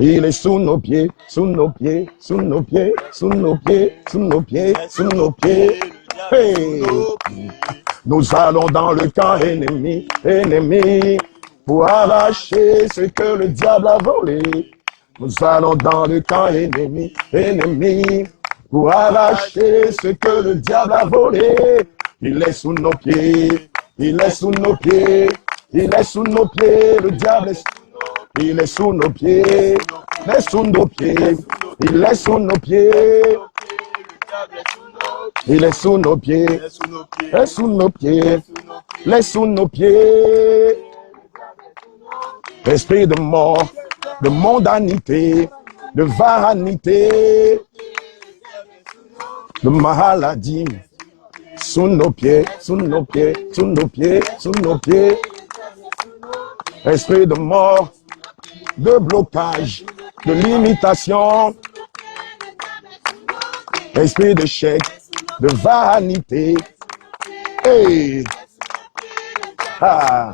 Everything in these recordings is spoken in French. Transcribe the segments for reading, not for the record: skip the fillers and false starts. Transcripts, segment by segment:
Il est sous nos pieds, sous nos pieds, sous nos pieds, sous nos pieds, sous nos pieds, sous nos pieds. Hey! Nous allons dans le camp ennemi, ennemi, pour arracher ce que le diable a volé. Nous allons dans le camp ennemi, ennemi, pour arracher ce que le diable a volé. Il est sous nos pieds, il est sous nos pieds, il est sous nos pieds, le diable est il est sous nos pieds, il est sous nos pieds, il est sous nos pieds, il est sous nos pieds, il est sous nos pieds, il est sous nos pieds. Esprit de mort, de mondanité, de vanité, de maladie, sous nos pieds, sous nos pieds, sous nos pieds, sous nos pieds. Esprit de mort, de blocage, de limitation, esprit de chèque, de vanité. Hey. Ah.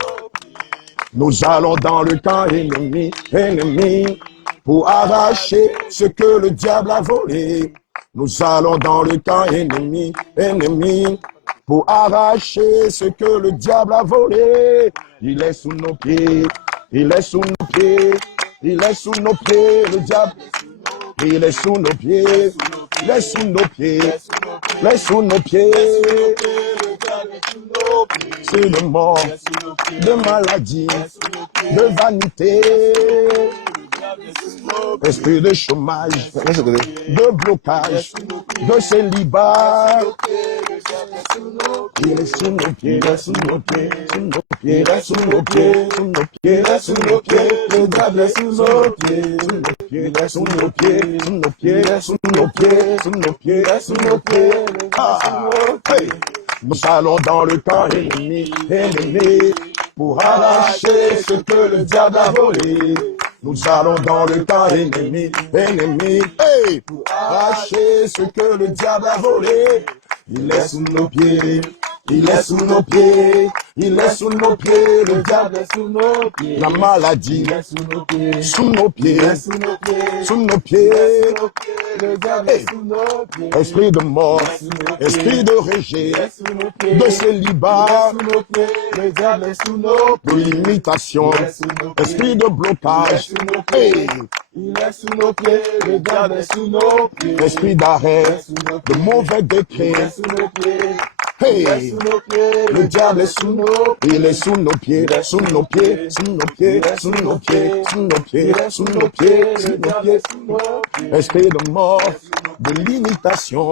Nous allons dans le camp ennemi, ennemi, pour arracher ce que le diable a volé. Nous allons dans le camp ennemi, ennemi, pour arracher ce que le diable a volé. Il est sous nos pieds, il est sous nos pieds, il est sous nos pieds, le diable. Il est sous nos pieds, il est sous nos pieds, il est sous nos pieds. C'est de mort, de maladie, de vanité, esprit de chômage, de blocage, de célibat. Il est sous nos pieds, il est sous nos pieds, sous nos pieds, il est sous nos pieds, sous nos pieds, il est sous nos pieds, le diable est sous nos pieds, sous nos pieds, il est sous nos pieds, sous nos pieds, il est sous nos pieds, sous nos pieds, il est sous nos pieds. Ah, hey. Nous allons dans le camp ennemi, ennemi, pour arracher ce que le diable a volé. Nous allons dans le camp ennemi, ennemi, hey, pour arracher ce que le diable a volé. Il est sous nos pieds, il est sous nos pieds, il est sous nos pieds, le diable est sous nos pieds. La maladie est sous nos pieds, sous nos pieds, sous nos pieds, sous nos pieds. Le diable est sous nos pieds. Esprit de mort, esprit de rejet, de célibat, le diable est sous nos pieds. De limitation, esprit de blocage, hey. Il est sous nos pieds, le diable est sous nos pieds. Esprit d'arrêt, de mauvais décret. Hey, le diable est sous nos pieds, il est sous nos pieds, sous nos pieds, sous nos pieds, sous nos pieds, sous nos pieds, sous nos pieds, sous nos pieds. Esprit de mort, de limitation.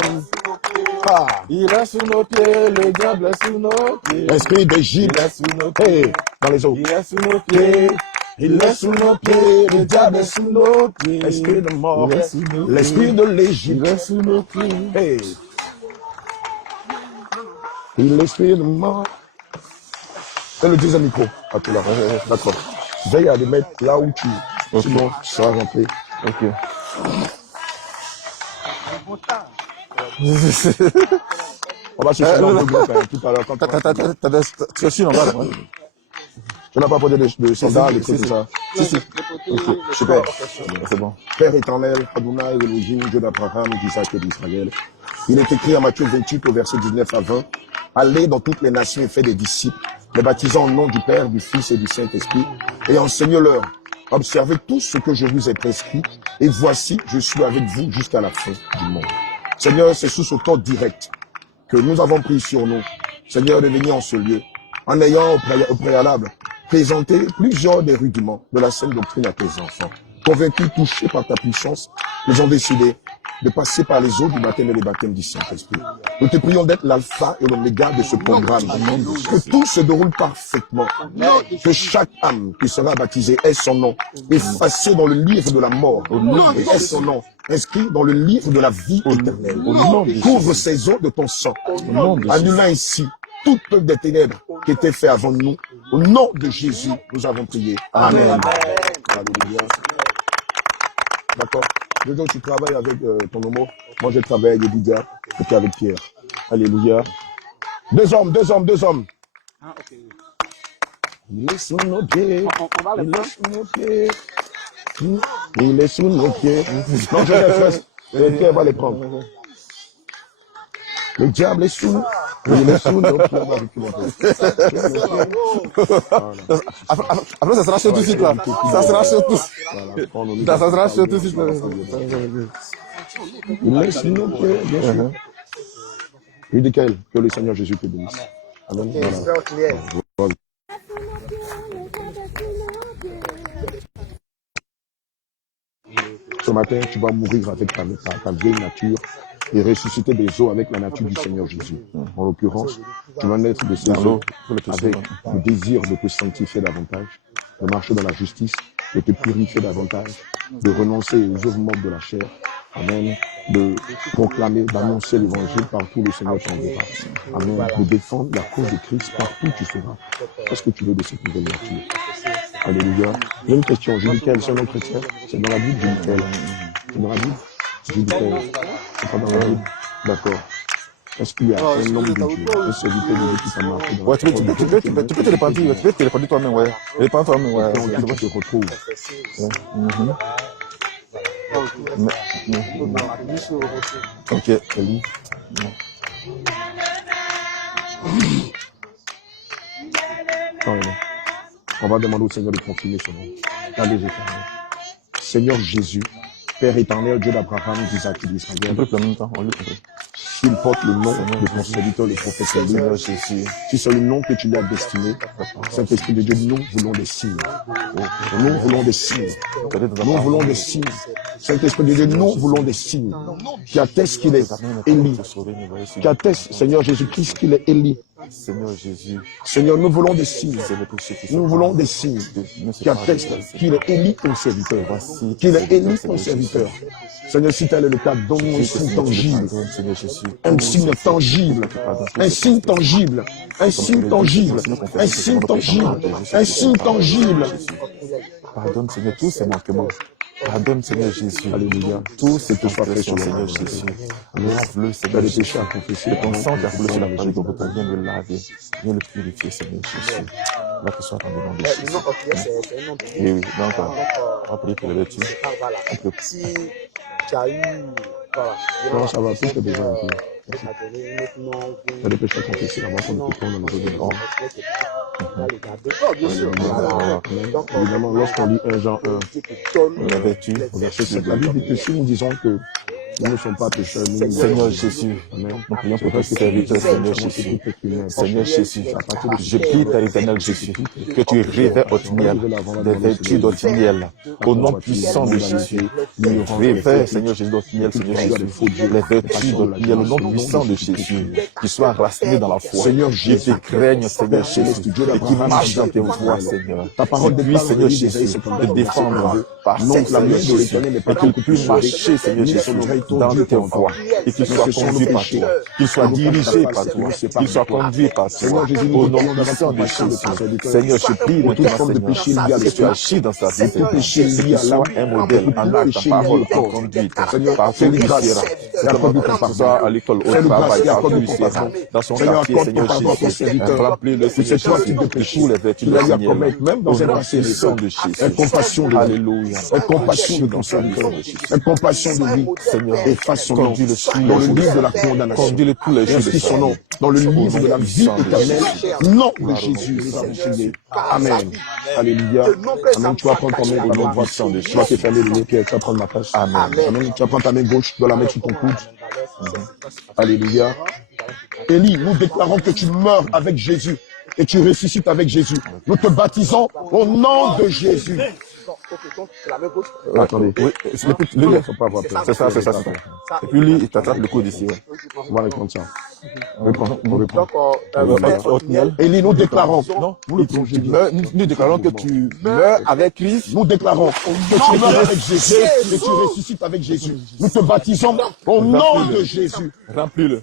Ah. Il est sous nos pieds, le diable est sous nos pieds. Esprit d'Égypte, hey, dans les eaux. Il est sous nos pieds. Il est sous nos pieds, le diable est sous nos pieds. Esprit de mort, l'esprit de l'Égypte. Il est sous nos pieds. Hey. Il est l'esprit de mort. C'est le deuxième micro. À tout là. D'accord. Veille à les mettre là où tu. Sinon, tu seras rentré. Ok. On va chercher dans le groupe tout à l'heure. Tu es sûr en bas, ouais. Tu n'as pas porté de sandales et tout ça. Si. Okay. Super. C'est bon. Père éternel, Adonai, Elohim, Dieu d'Abraham, d'Isaac et d'Israël. Il est écrit en Matthieu 28 au verset 19 à 20. Allez dans toutes les nations et faites des disciples, les baptisant au nom du Père, du Fils et du Saint-Esprit, et enseignez-leur. Observez tout ce que je vous ai prescrit, et voici, je suis avec vous jusqu'à la fin du monde. Seigneur, c'est sous ce temps direct que nous avons pris sur nous, Seigneur, de venir en ce lieu, en ayant au préalable présenté plusieurs des rudiments de la saine doctrine à tes enfants. Convaincus, touchés par ta puissance, ils ont décidé de passer par les eaux du baptême et les baptêmes du Saint-Esprit. Nous te prions d'être l'alpha et l'oméga de ce programme. Que tout se déroule parfaitement. Que chaque âme qui sera baptisée ait son nom effacé dans le livre de la mort et ait son nom inscrit dans le livre de la vie éternelle. Couvre ces eaux de ton sang, annulant ainsi toute œuvre des ténèbres qui était fait avant nous. Au nom de Jésus, nous avons prié. Amen. Alléluia. D'accord. Déjà, tu travailles avec ton homo. Moi, je travaille avec Lydia et puis avec Pierre. Alléluia. Deux hommes. Ah, ok. Il est sous nos pieds. Il est sous nos pieds. Il est sous nos pieds. Non, je laisse. Pierre va les prendre. Le diable est sous. Il est sous nos pieds. Après, ça sera chaud tout de suite là. Ça sera chaud tout de suite. Ça sera chaud tout de suite. Il est sous nos pieds, bien sûr. Oui, Michael, que le Seigneur Jésus te bénisse. Amen. Voilà. Ce matin, tu vas mourir avec ta vieille nature et ressusciter des eaux avec la nature du Seigneur Jésus. En l'occurrence, tu vas naître de ces eaux avec le désir de te sanctifier davantage, de marcher dans la justice, de te purifier davantage, de renoncer aux œuvres mortes de la chair. Amen. De proclamer, d'annoncer l'évangile partout où le Seigneur t'enverra. Amen. De défendre la cause de Christ partout où tu seras. Qu'est-ce que tu veux de cette nouvelle nature? Alléluia. J'ai une question. Michael, c'est un autre chrétien? C'est dans la Bible, Michael. C'est dans la Bible? Michael. C'est pas dans la Bible? D'accord. Est-ce qu'il y a un homme de Dieu, un serviteur de Dieu qui t'a marqué? Ouais, tu peux te répandre, tu peux te répandre toi-même, ouais. Répandre toi-même, ouais. Tu te retrouves. Ok, Elie. On va demander au Seigneur de confirmer son nom. Allez, éternel. Seigneur Jésus, Père éternel, Dieu d'Abraham, d'Isaac et d'Israël. S'il porte le nom de ton serviteur, le prophète Seigneur Jésus, si c'est le nom que tu lui as destiné, Saint-Esprit de Dieu, nous voulons des signes. Nous voulons des signes. Nous voulons des signes. Saint-Esprit de Dieu, nous voulons des signes qui attestent qu'il est Élie. Qui attestent, Seigneur Jésus-Christ, qu'il est Élie. Seigneur Jésus. Seigneur, nous voulons des signes. Nous voulons des signes qui attestent qu'il est Élie ton serviteur. Qu'il est Élie ton serviteur. Seigneur, si tel est le cas, donne-nous un signe tangible. Un signe tangible. Un signe tangible. Un signe tangible. Un signe tangible. Un signe tangible. Pardonne, Seigneur, tous ces manquements. Pardonne, Seigneur Jésus. Alléluia. Tout ce que soit fait sur le Seigneur Jésus. Lave-le, Seigneur, les péchés à confesser. Et ton sang qui a coulé sur la croix de Golgotha, viens le laver. Viens le purifier, Seigneur Jésus. Là que soit dans le nom de Jésus. Oui, oui. Donc, on va prier pour les vertus. Si tu as eu... Comment ça va? Tout est déjà un peu. Il y a des péchés à confesser avant qu'on ne peut prendre dans le jeu de l'ordre. Évidemment, lorsqu'on lit 1 Jean 1, la vertu, verset 7, la Bible dit que si nous disons que nous ne sommes pas pécheurs, nous Seigneur Jésus, nous prions pour tes serviteurs, Seigneur Jésus. Seigneur Jésus, je prie, Père éternel Jésus, que tu révèles Othniel des vertus d'Othniel. Au nom puissant de Jésus, révèle, Seigneur Jésus, d'Othniel, Seigneur Jésus, les vertus d'Othniel, au nom puissant de Jésus, qui soient enracinés dans la foi, Seigneur Jésus, qui craignent, Seigneur Jésus, et qui marchent dans tes voies, Seigneur. Ta parole de lui, Seigneur Jésus, de défendre par cette la main de l'Éternel et qu'il puisse marcher, Seigneur Jésus, dans tes voies, et qu'il soit conduit par toi, qu'il soit dirigé par toi, qu'il soit conduit par toi, au nom puissant de Jésus. Seigneur, je prie maintenant, Seigneur, que tu agis dans sa vie, qu'il soit un modèle, en acte, en parole, en conduite, partout où il ira, que ce soit à l'école, au travail, partout où il sera, dans son quartier, Seigneur Jésus, remplis-le, Seigneur Jésus, de tous les vertus de Seigneur, même dans un puissant de Jésus. Incompassion de Alléluia. Incompassion de ton serviteur. Incompassion de lui, Seigneur, efface son nom dans le livre de la condamnation. Conduis-le tous les jours de son nom dans le livre de la vie éternelle. Nom de Jésus, Amen. Alléluia. Amen. Tu vas prendre ton main au nom puissant de Jésus. Tu vas te fermer le nez, tu vas prendre ma place. Amen. Amen. Tu vas prendre ta main gauche, tu dois la mettre sur ton coude. Alléluia. Élie, nous déclarons que tu meurs avec Jésus et tu ressuscites avec Jésus. Nous te baptisons au nom de Jésus. Attendez, oui, lui, il ne faut pas avoir peur. C'est ça. Et puis lui, il t'attrape le coude ici. On va répondre ça. Élie, nous déclarons. Nous déclarons que tu meurs avec Christ. Nous déclarons que tu meurs avec Jésus et tu ressuscites avec Jésus. Nous te baptisons au nom de Jésus. Remplis-le.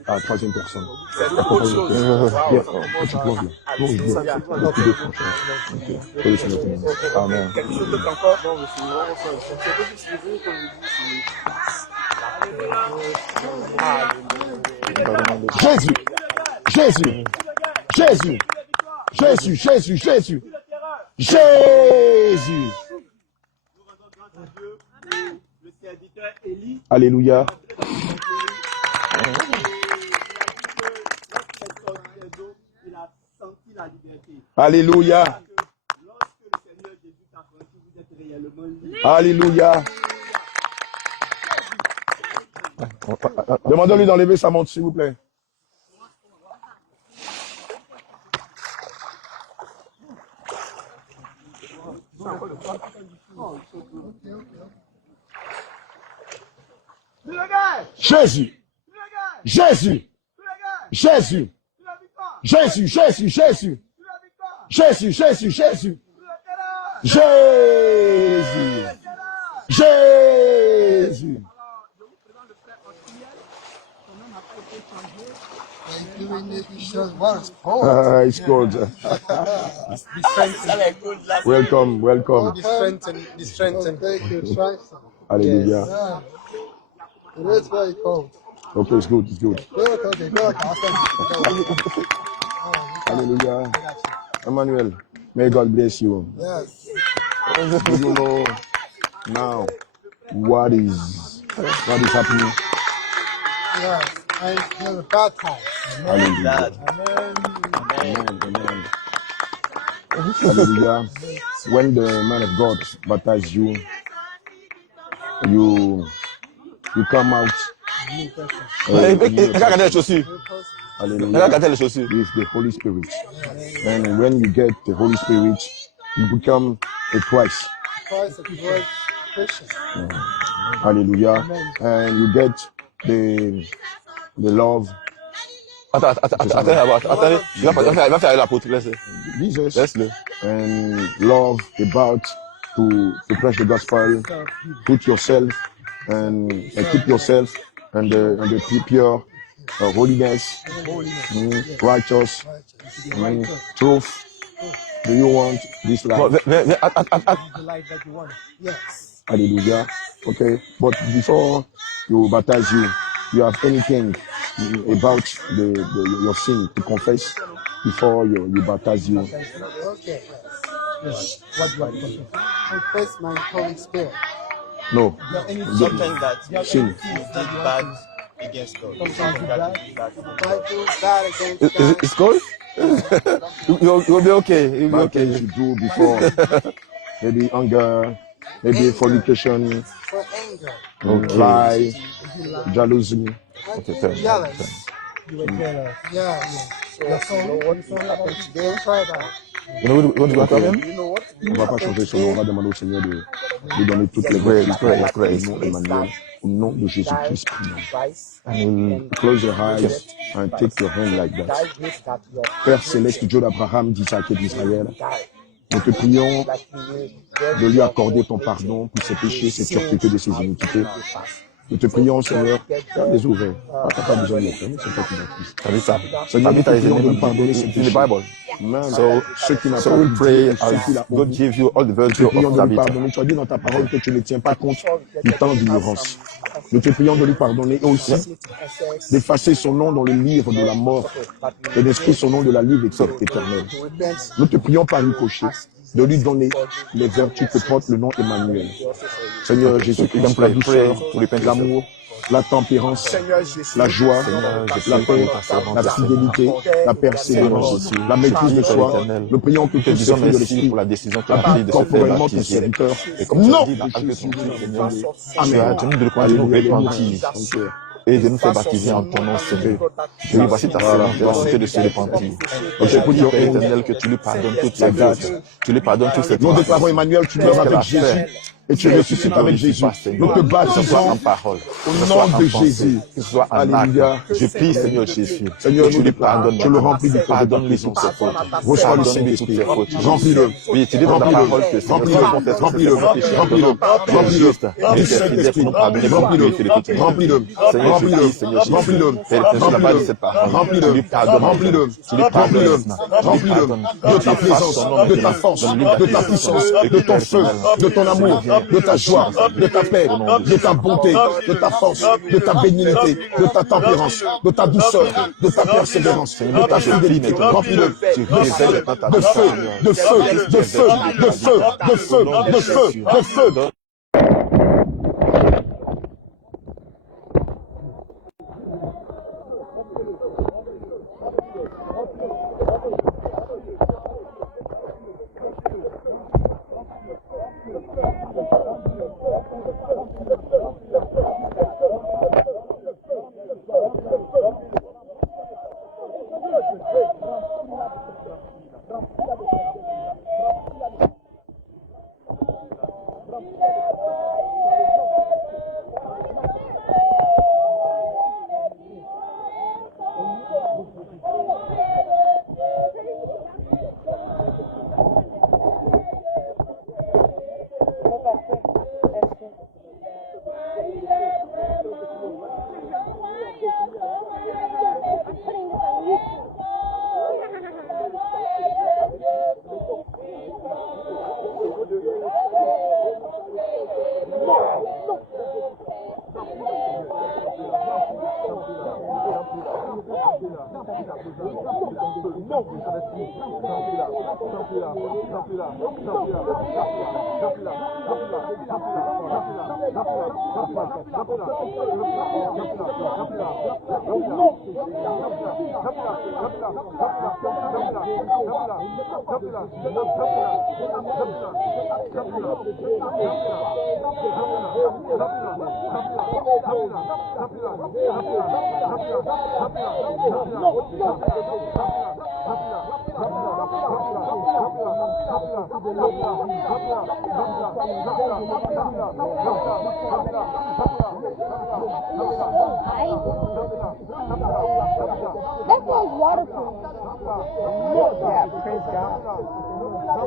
Ah, troisième personne. Autre chose. Pierre, tu plonges là. Plonge bien. Depuis deux franchement. Ok. Prenez sur notre nom. Amen. Quelque chose d'autre encore? Non, mais c'est vraiment ça. C'est un peu plus élevé, comme je dis, Jésus, Jésus, Jésus, Jésus, Jésus, Jésus, Jésus. Le serviteur Élie, Alléluia. il a senti la liberté. Alléluia. Lorsque le Seigneur Jésus t'a franchi, vous êtes réellement libre. Alléluia. Demandons-lui d'enlever sa montre, s'il vous plaît. Jésus, Jésus, Jésus, Jésus, Jésus, Jésus, Jésus, Jésus, Jésus, Jésus, Jésus. It's cold. Welcome, welcome. be strengthened. Hallelujah. Yeah. It is very cold. Okay, it's good, it's good. Okay, good. Hallelujah. Emmanuel, may God bless you. Yes. Do you know now what is happening? Yes. And you're a bad time. Hallelujah. Amen. Amen. Hallelujah. When the man of God baptizes you, you come out. Hallelujah. With the Holy Spirit. And when you get the Holy Spirit, you become a Christ. Christ is a great Christian. Hallelujah. And you get the love. Attends, il va faire l'apôtre, laisse-le. Jesus. Laisse-le. And love about to preach the gospel. Put yourself and keep yourself and the pure holiness, righteous, truth. Do you want this life? The life that you want. Yes. Hallelujah. Okay. But before you baptize you have anything about your sin to confess before you baptize you? Okay. Yes. What do I confess? Confess my Holy Spirit. No. Something that Sin. you did bad against God. Something that you did bad against I God. do bad against God. It's cold? You'll be okay. You'll be Bad things okay. you do before. Maybe anger, maybe fornication, For anger. lie, jealousy. I'm Okay, jealous. You were jealous. Yeah. So you know what will happen today? Try that. You know what you want to him? You know what On will va pas happen changer son nom, on va today? demander au Seigneur de donner toutes les Pray, grâces pray, pray. au nom d'Emmanuel, au nom de Jésus-Christ. And Close your eyes and take your hand like that. Père céleste, Dieu d'Abraham, d'Isaac et d'Israël, nous te prions de lui accorder ton pardon pour ses péchés, ses turpitudes et ses iniquités. Nous te prions, Seigneur, garde les ouverts. Tu n'as pas besoin de les fermer, c'est toi qui baptises. Tabitha, Seigneur, nous te Tabitha is the prions de name nous pardonner ses in the péchés. Bible. Même So, ceux qui n'ont so pas we pu pray dire, ceux qui as l'ont God oublié. gives you all the Nous te virtue prions of de lui Tabitha. pardonner. Tu as dit dans ta parole que tu ne tiens pas compte du temps d'ignorance. Nous te prions de lui pardonner et aussi d'effacer son nom dans le livre de la mort et d'inscrire son nom de la livre éternelle. Nous te prions par ricochet de lui donner les vertus que porte le nom Emmanuel. Seigneur Jésus-Christ, la douceur, l'amour, la tempérance, la joie, la paix, la fidélité, la persévérance, la maîtrise de soi. Nous prions que tous ces fruits de l'esprit pour la décision que tu as prise de se faire corporellement ton baptiser. serviteur. Et comme tu as Non, dit dans Actes de ton Fils, Seigneur, tu Amen. as tenu de nous repentir et de nous faire baptiser en ton nom, Seigneur. Oui, voici ta servante, elle a cité de se repentir. Et je prie, Père éternel, que tu lui pardonnes toutes ses fautes. Tu lui pardonnes toutes ses Nous déclarons transgressions. Emmanuel, tu Qu'est-ce meurs qu'elle a avec Jésus. fait? et tu ressuscites avec Jésus. Nous te baptisons en parole, au nom de Jésus. que ce soit en Alléluia. acte. Je prie, Seigneur Jésus, Seigneur, que tu lui pardonnes. tu le remplis du Pardonne-lui pardon. toutes ses fautes. Reçois le Pardonne-lui toutes Saint-Esprit. ses fautes. Remplis-le. Oui, tu dis dans ta Remplis-le. parole que Seigneur, Remplis-le. si nous confessons Remplis-le. nos péchés, Remplis-le. tu es Remplis-le. juste et tu es fidèle pour nous pardonner pour Remplis-le. purifier de toute iniquité. Remplis-le. Seigneur, je Remplis-le. prie, Seigneur Jésus, Remplis-le. Père éternel, sur la base de cette parole, Remplis-le. tu lui pardonnes. Remplis-le. Tu lui pardonnes Remplis-le. maintenant. Tu lui Remplis-le. pardonnes. De ta présence, de ta force, de ta puissance, de ton feu, de ton amour, de ta joie, de ta paix, de ta bonté, de ta force, de ta bénignité, de ta tempérance, de ta douceur, de ta persévérance, de ta fidélité. Remplis-le de feu, de feu, de feu, de feu, de feu, de feu, de feu, de feu. That was waterproof. Yeah, praise God.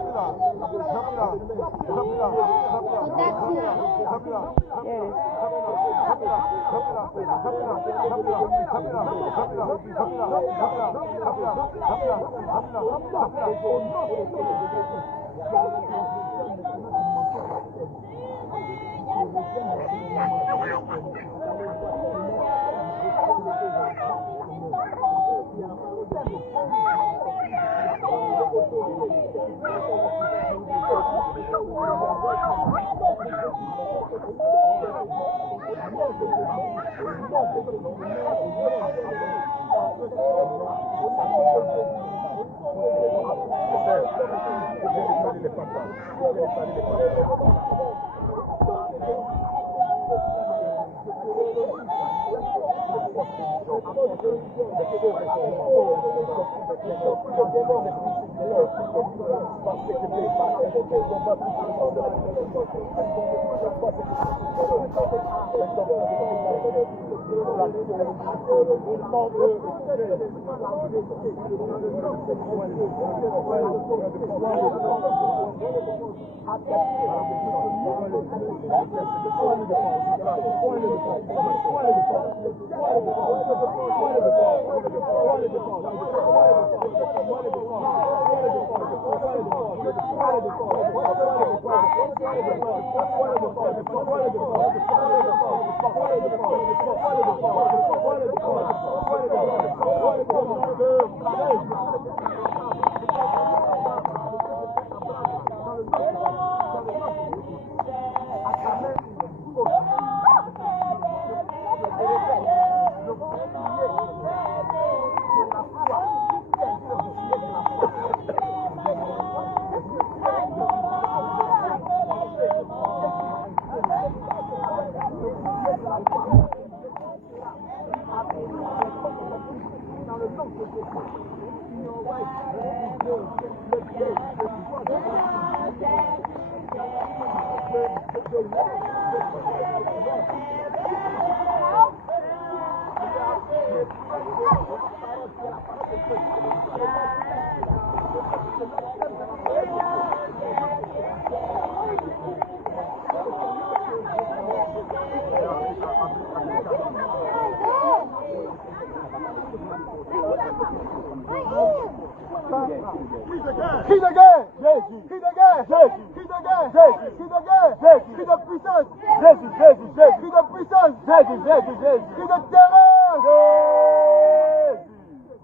Cri de guerre, Jésus. Cri de guerre, Jésus. Cri de guerre, Jésus. Cri de guerre, Jésus. Cri de puissance, Jésus, Jésus, Jésus. Cri de puissance, Jésus, Jésus, Jésus. Cri de terreur, Jésus.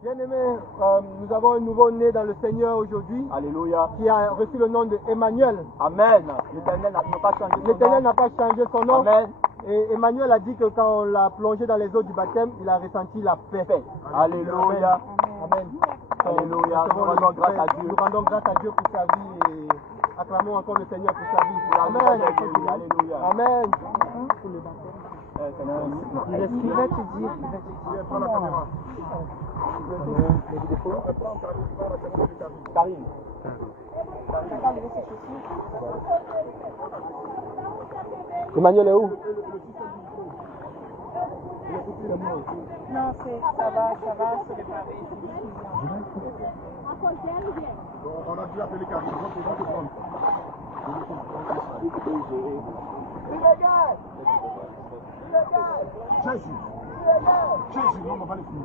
Bien-aimés, nous avons un nouveau-né dans le Seigneur aujourd'hui. Alléluia. Qui a reçu le nom de Emmanuel. Amen. L'Éternel n'a pas changé. L'Éternel n'a pas changé son nom. Amen. Et Emmanuel a dit que quand on l'a plongé dans les eaux du baptême, il a ressenti la paix. Alléluia. Amen. Alléluia. Nous rendons grâce à Dieu. Nous rendons grâce à Dieu pour sa vie et acclamons encore le Seigneur pour sa vie. Amen. Alléluia. Amen. Il va te dire. Prends la caméra. Karine. Emmanuel est où? Non, ça va se démarrer. On a dû appeler Karine. On va te prendre. Jésus. Jésus, non, on va les finir.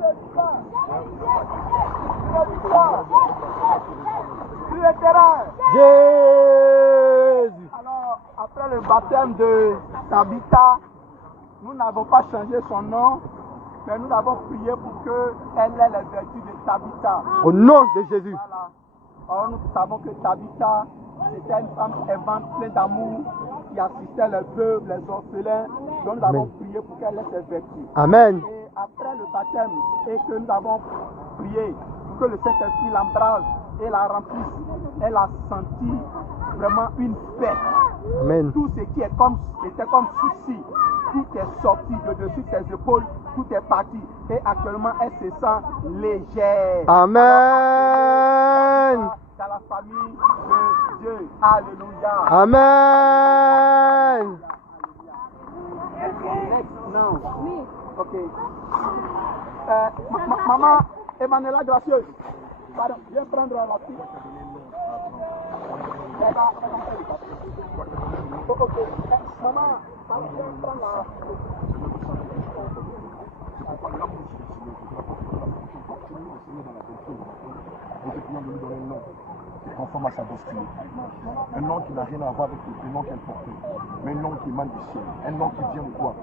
Jésus. Alors, après le baptême de Tabitha, nous n'avons pas changé son nom, mais nous avons prié pour qu'elle ait les vertus de Tabitha. Au nom de Jésus. Voilà. Or, nous savons que Tabitha, c'était une femme aimante, pleine d'amour, qui assistait les veuves, les orphelins. Donc, nous avons prié pour qu'elle ait ses vertus. Amen. Et après le baptême, et que nous avons prié pour que le Saint-Esprit l'embrase et la remplisse, elle a senti vraiment une paix. Amen. Tout ce qui était comme souci, tout est sorti de dessus ses épaules, tout est parti. Et actuellement, elle se sent légère. Amen. Dans la famille de Dieu. Alléluia. Amen. Non. Ok. Maman Emmanuela Gracieuse. Pardon, viens prendre la fille. Ok. Maman, viens prendre la conforme à sa destinée. Un nom qui n'a rien à voir avec le nom qu'elle portait, mais un nom qui émane du ciel, un nom qui vient de toi.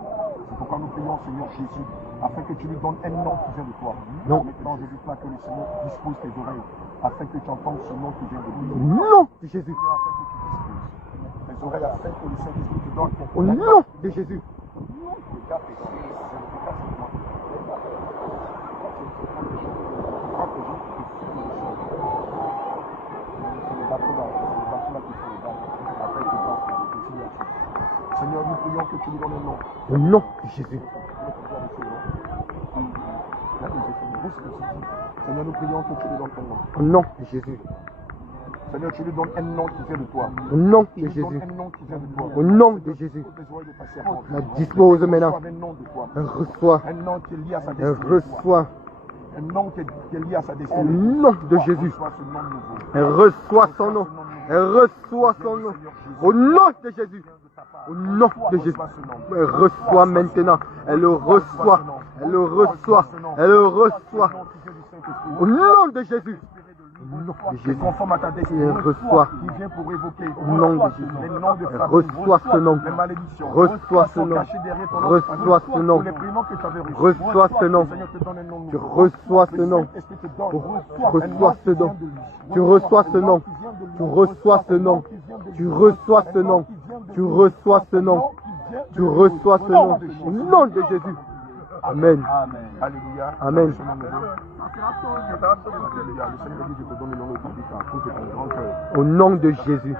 C'est pourquoi nous prions, Seigneur Jésus, afin que tu lui donnes un nom qui vient de toi. Non. Maintenant, je dis pas que le Seigneur dispose tes oreilles, afin que tu entendes ce nom qui vient de lui. Non de Jésus. Afin que tu disposes tes oreilles, afin que le Saint-Esprit te donne. Au nom de Jésus. Seigneur, nous prions que tu lui donnes un nom. Au nom de Jésus. Seigneur, nous prions que tu lui donnes ton nom. Au nom de Jésus. Seigneur, tu lui donnes un nom qui vient de toi. Au nom de Jésus. Au nom de Jésus. La dispose maintenant. Elle reçoit. Un nom qui est lié à sa destinée. Elle reçoit. Un nom qui est lié à sa destinée. Au nom de Jésus. Elle reçoit son nom. Elle reçoit son nom. Au nom de Jésus. Au nom de Jésus. Elle reçoit maintenant. Elle le reçoit. Elle le reçoit. Elle le reçoit. Au nom de Jésus. Au nom de Jésus. Conforme à ta destinée. Elle reçoit. Qui vient pour évoquer. Au nom de Jésus. Elle reçoit ce nom. Reçoit ce nom. Reçoit ce nom. Reçoit ce nom. Tu reçois ce nom. Tu reçois ce nom. Tu reçois ce nom. Tu reçois ce nom. Tu reçois ce nom. Tu reçois ce nom. Tu reçois ce nom. Au nom de Jésus. Amen. Alléluia. Amen. Au nom de Jésus.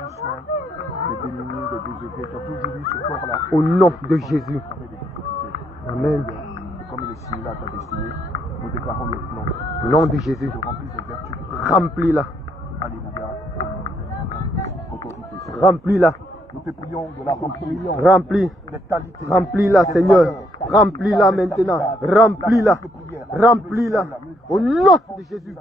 Au nom de Jésus. Amen. Comme il est similaire à ta destinée, nous déclarons le nom. Au nom de Jésus. Remplis-la. Alléluia. Remplis-la. Nous te prions de la remplir. Remplis. Des qualités. Remplis-la, Seigneur. Remplis-la maintenant. Remplis-la. Remplis-la. Au nom de Jésus.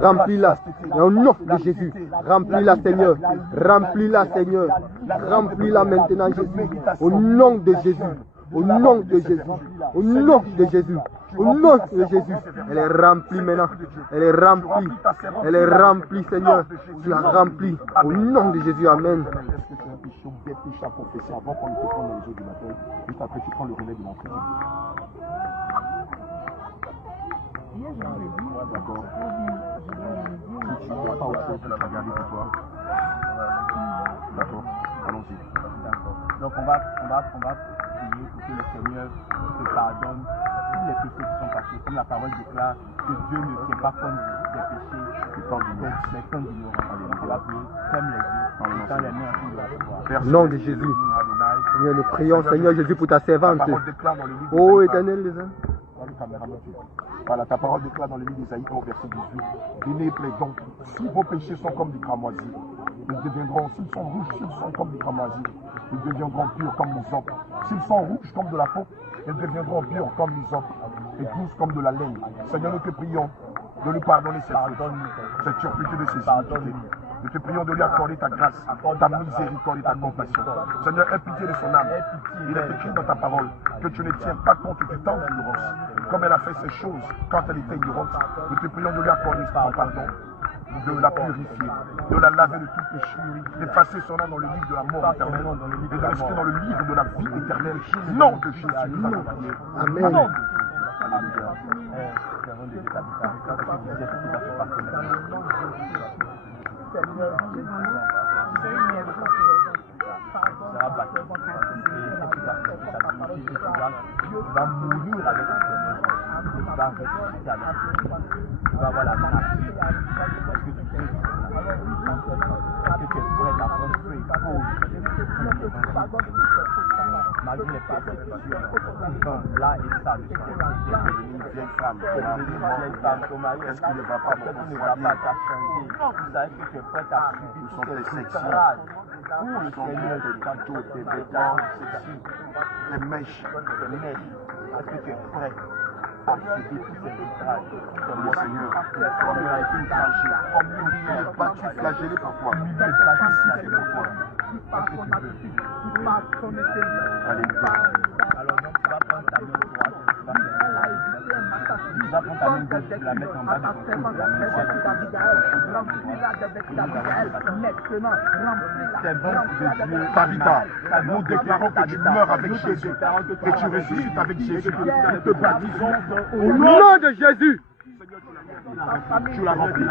Remplis-la. Au nom de Jésus. Remplis-la, Seigneur. Remplis-la, Seigneur. Remplis-la maintenant, Jésus. Au nom de Jésus. Au nom de Jésus. Au nom de Jésus. Au nom de Jésus. Elle est remplie maintenant. Elle est remplie. Elle est remplie, Seigneur. Tu l'as remplie. Au nom de Jésus. Amen. Est-ce que tu as un péché ou des péchés à confesser avant qu'on ne te prenne dans les eaux du matin? Juste après, tu prends le relais de l'entrée. D'accord. Si tu n'as pas autre chose, tu vas garder pour toi. D'accord. Allons-y. D'accord. Donc on va prier pour que le Seigneur te pardonne tous les péchés qui sont passés. Comme la parole déclare que Dieu ne tient pas compte des péchés des comptes d'ignorance. On va prier, ferme les yeux, dans les mains en de la foi. Au nom de Jésus. Seigneur, nous prions, Seigneur Jésus, pour ta servante. Oh, éternel des âmes. Voilà, ta parole déclare dans le livre d'Ésaïe au verset 18. Venez, plaidons, si vos péchés sont comme du cramoisi, ils deviendront, s'ils sont rouges, s'ils sont comme du cramoisi, ils deviendront purs comme l'hysope. S'ils sont rouges comme de la peau, ils deviendront purs comme l'hysope et douces comme de la laine. Seigneur, nous te prions de lui pardonner cette turpitude de ses iniquités. Nous te prions de lui accorder ta grâce, ta miséricorde et ta compassion. Seigneur, aie pitié de son âme. Il est écrit dans ta parole que tu ne tiens pas compte du temps d'ignorance. Comme elle a fait ces choses quand elle était ignorante, nous te prions de lui accorder son pardon, de la purifier, de la laver de tout péché, d'effacer son nom dans le livre de la mort éternelle et de l'inscrire dans le livre de la vie éternelle. Nom de Jésus, nous avons prié. Amen. Tu vas mourir avec le Seigneur. Tu vas ressusciter avec le Seigneur. Tu vas avoir la grâce. Est-ce que tu sais? Est-ce que tu es prêt à construire une cause malgré les persécutions? Pourtant, là et ça, le Seigneur est devenu une vieille femme. Ton mari, est-ce qu'il ne va pas? Peut-être qu'il ne va pas t'achanger. Tu sais que tu es prêt à subir toutes les outrages pour le Seigneur de tantôt, tes vêtements, Les mèches. Est-ce que tu es prêt à subir tous ces outrages Comme le Seigneur, comme il a été outragé, comme il est battu, flagellé pour toi. Il est battu, flagellé pour toi. Est-ce que tu veux? Alléluia. Alors donc tu vas prendre ta main droite, tu vas prendre ta main gauche, tu la mettre en bas de ton cou, la main droite. C'est bon de Dieu. Tabitha, nous déclarons que tu meurs avec Jésus, que tu ressuscites avec Jésus, nous te baptisons Au nom de Jésus. tu l'as rempli,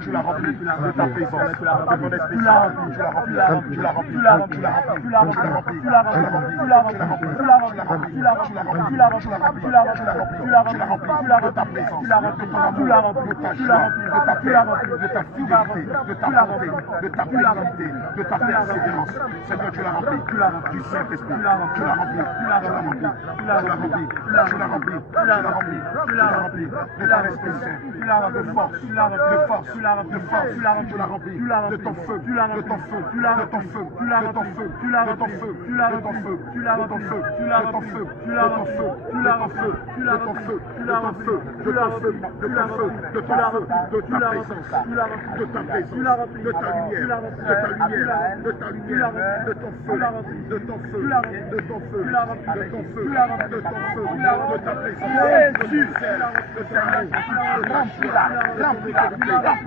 tu l'as rempli de ta présence, de ton esprit, tu l'as rempli, tu l'as rempli, tu l'as rempli, tu l'as rempli, tu l'as rempli, tu l'as rempli, tu l'as rempli, tu l'as rempli, tu l'as rempli, tu l'as rempli, tu l'as rempli, tu l'as rempli, tu l'as rempli, tu l'as rempli, tu l'as rempli de ta présence, tu l'as rempli, tu l'as rempli de ta joie, de ta paix, de ta fidélité, de ta bonté, de ta fidélité, de ta persévérance. Seigneur, tu l'as rempli, du Saint-Esprit, tu l'as rempli, tu l'as rempli, tu l'as rempli, tu l'as rempli, tu l'as rempli, tu l'as rempli de ta Esprit Saint, tu l'as rempli de force, tu l'as rempli de force, tu l'as rempli de force, tu l'as rempli de ton feu, tu l'as rempli de ton feu, tu l'as rempli de ton feu, tu l'as rempli de ton feu, tu l'as rempli de ton feu, tu l'as rempli de ton feu, tu l'as rempli de ton feu, tu l'as rempli de ton feu, tu l'as rempli de ton feu, de ton feu, de ton feu, de ta présence, de ta présence, de ta lumière, de ta lumière, de ta lumière, de ton feu, de ton feu, de ton feu, de ton feu, de ton feu, de ta présence, Jésus, de ta remplis-la, remplis-la,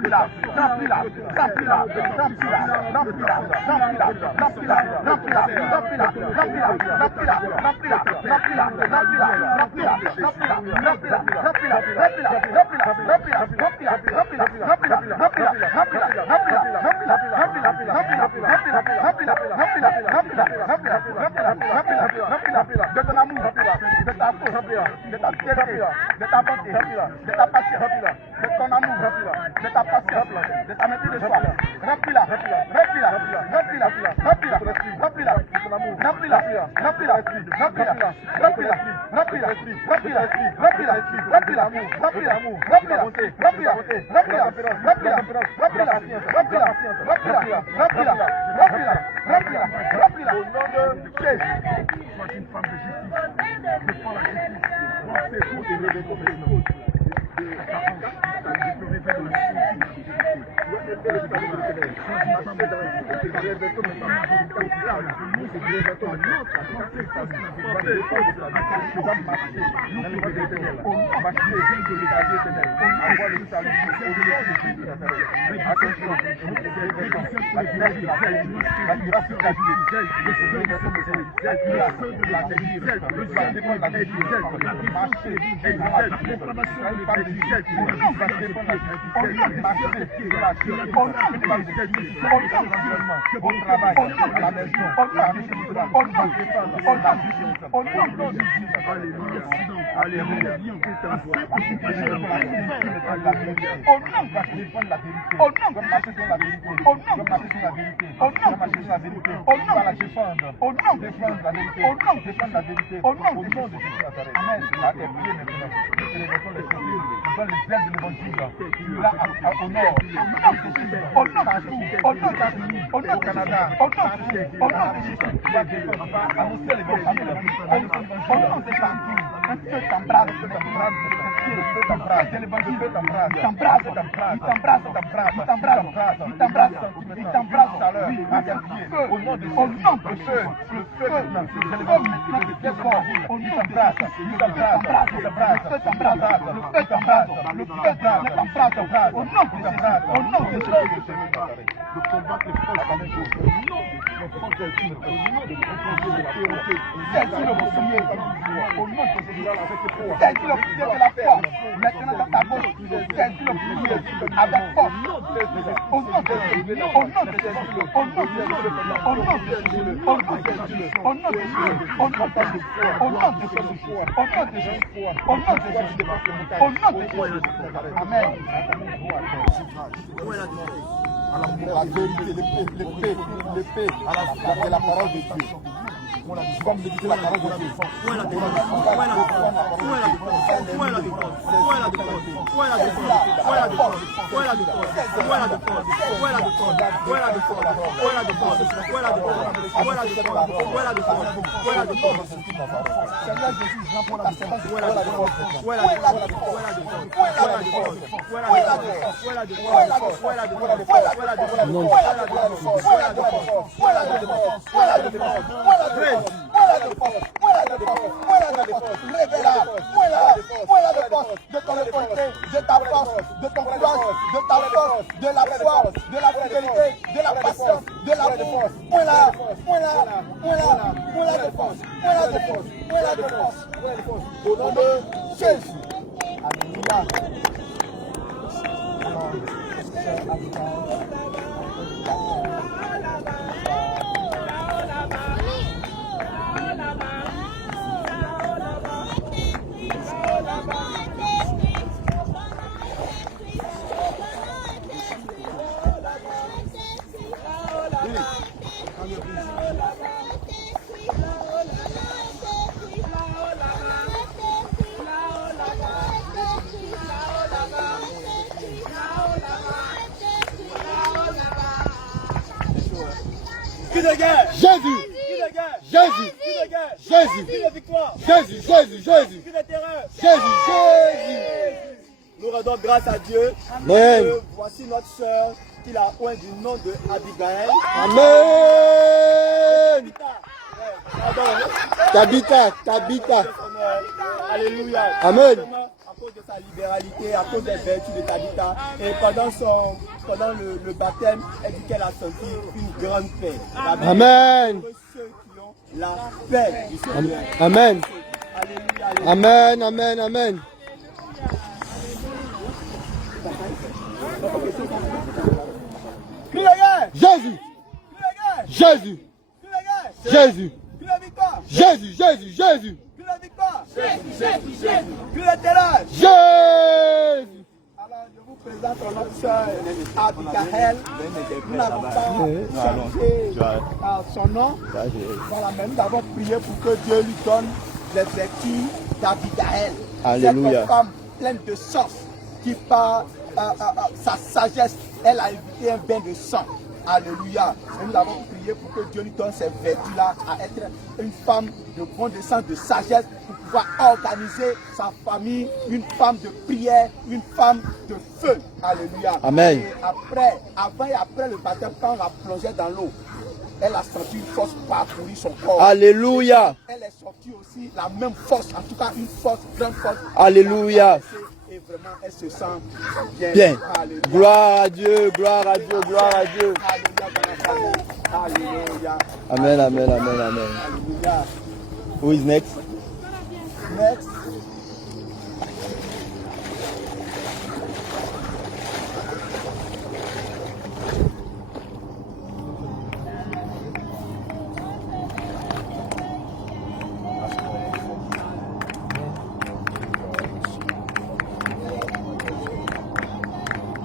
remplis-la, remplis-la, remplis-la, remplis-la, remplis-la, remplis-la, remplis-la, remplis-la, remplis-la, remplis-la, remplis-la, remplis-la, remplis-la, remplis-la, remplis-la, remplis-la, remplis-la, de ton amour, de ta force, de ta fierté, de ta bonté, de ta patience, de ton amour, de ta patience, de ta maîtrise de soi. Remplis-la, remplis-la, remplis-la, remplis-la, remplis-la, remplis-la, La vérité, l'épée de la parole de Dieu. Comme le dit la parole de Dieu. De ton autorité, de ta force, de ton courage, de ta force, de la foi, de la fidélité, de la patience, de la force. Point la défense. Au nom de Jésus. Alléluia. Jésus, Jésus, Jésus, Jésus, Jésus, Jésus, Jésus. Nous rendons grâce à Dieu. Amen. Voici notre sœur qui l'a oint du nom de Abigail. Amen. Tabitha. Alléluia. Amen. À cause de sa libéralité, à cause des vertus de Tabitha, et pendant le baptême, elle dit qu'elle a senti une grande paix. Amen. Ceux qui ont la paix du Seigneur. Amen. Alléluia. Amen. Jésus. Jésus. Jésus. Jésus. Jésus. Plus de terreur. Jésus. Alors je vous présente notre soeur Abigail. Nous n'avons pas changé son nom. Voilà, mais nous avons prié pour que Dieu lui donne les vertus d'Abigail. Alléluia. Cette femme pleine de force qui par sa sagesse, elle a évité un bain de sang. Alléluia. Et nous avons prié pour que Dieu lui donne ces vertus-là à être une femme de bon descente, de sagesse, pour pouvoir organiser sa famille, une femme de prière, une femme de feu. Alléluia. Amen. Et après, avant et après le baptême, quand on la plongeait dans l'eau, elle a senti une force parcourir son corps. Alléluia. Elle est sortie aussi la même force, en tout cas une force, grande force. Alléluia. Et vraiment, elle se sent bien. Bien. Alléluia. Gloire à Dieu, gloire à Dieu, gloire à Dieu. Alléluia. Amen, amen, amen, amen. Alléluia. Who is next? Next.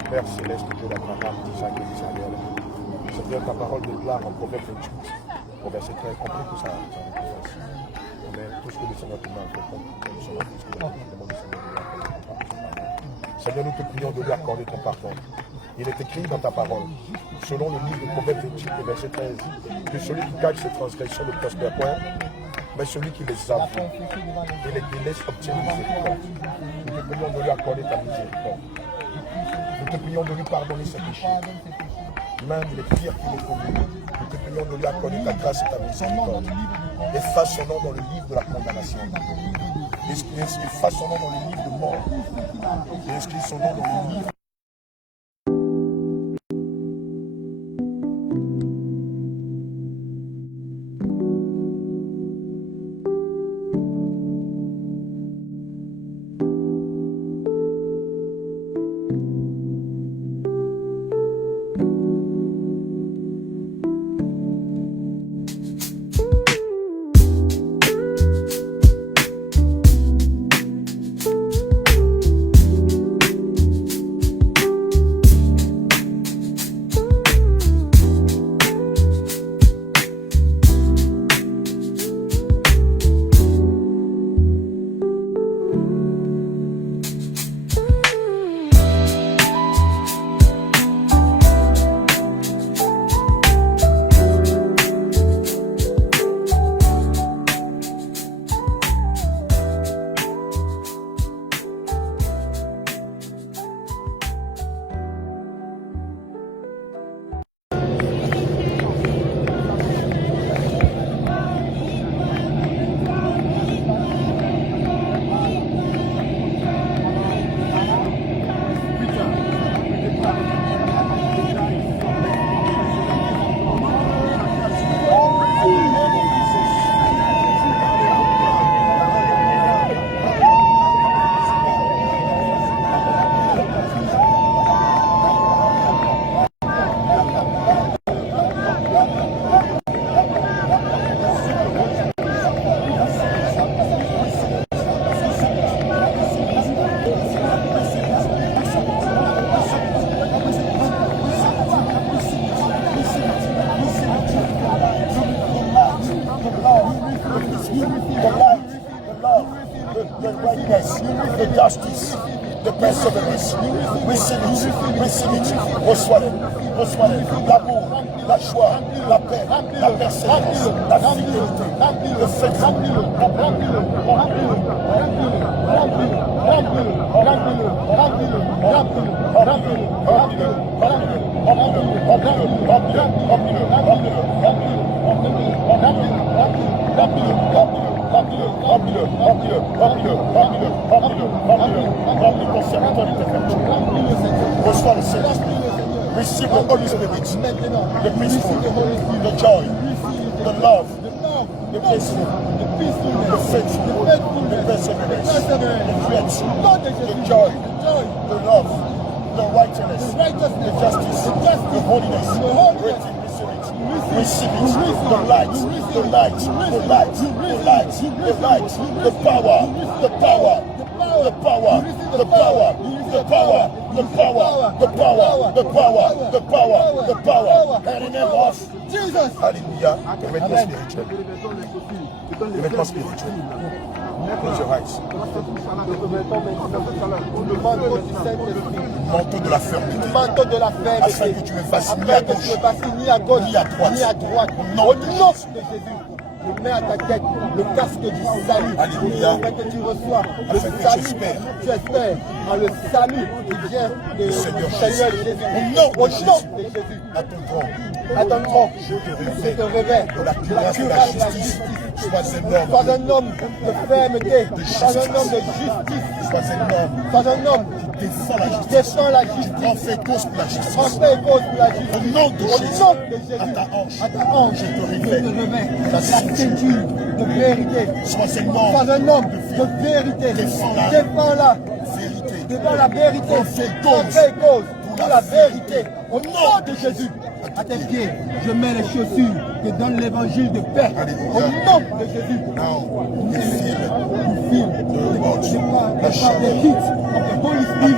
Père céleste, Dieu d'Abraham, d'Isaac et d'Israël. Seigneur, ta parole déclare en Proverbe 28, au verset 13, compris tout ça. Mais tout ce que le Seigneur te demande, nous sommes tout ce que nous demandons, Seigneur, nous te prions de lui accorder ton pardon. Il est écrit dans ta parole, selon le livre de Proverbe 28, verset 13, que celui qui cache ses transgressions ne prospère point, mais celui qui les avoue et les délaisse obtient miséricorde. Nous te prions de lui accorder ta miséricorde. Nous te prions de lui pardonner ses péchés, même les pires qu'il ait commis. Nous te prions de lui accorder ta grâce et ta miséricorde. Efface son nom dans le livre de la condamnation. Efface son nom dans le livre de mort. Et inscris son nom dans le livre. The justice, the perseverance. Receive it. Reçois-le. L'amour, la joie, la paix, la persévérance, la fidélité, le fait. Reçois le Saint-Esprit. Receive the Holy Spirit, the peaceful, the joy, the love, the peaceful, the faithful, the perseverance, the faith, the joy, the love, the righteousness, the justice, the holiness, receive it, the light, the power, the power, the power, the power, the power, the power. In the name of Jesus. Alléluia. Revêtement spirituel. Revêtement spirituel. Close your eyes. Manteau de la fermeté. Manteau de la fermeté. Afin que tu ne fasses ni à gauche, ni à gauche, ni à droite. Ni à droite. Au nom de Jésus. Je mets à ta tête le casque du salut. Alléluia. Afin que tu reçois le Afin que salut. tu espères. Tu espères en le salut qui vient de Seigneur Jésus. Au nom de Jésus. À ton tronc. À ton tronc. Je te Je te révèle de la cuirasse de la justice. Sois un homme de fermeté. Sois un homme de justice. Sois un homme Sois un homme qui défend la justice. défend la justice. Prends fait cause pour la justice. Prends fait cause pour la justice. Au nom de Jésus. Au nom de Jésus. À ta hanche. À ta hanche. Je te Je révèle. te révèle La la ceinture de vérité. Sois un Sois homme un homme de vérité. Défends-la. Défends-la. vérité. Devant la vérité. Prends fait Prends cause fait cause pour pour la la vérité. Au nom de Jésus. À tes pieds, je mets les chaussures que donne l'évangile de paix. Alléluia. Au nom de Jésus. Now, les fils The heat of the Holy Spirit,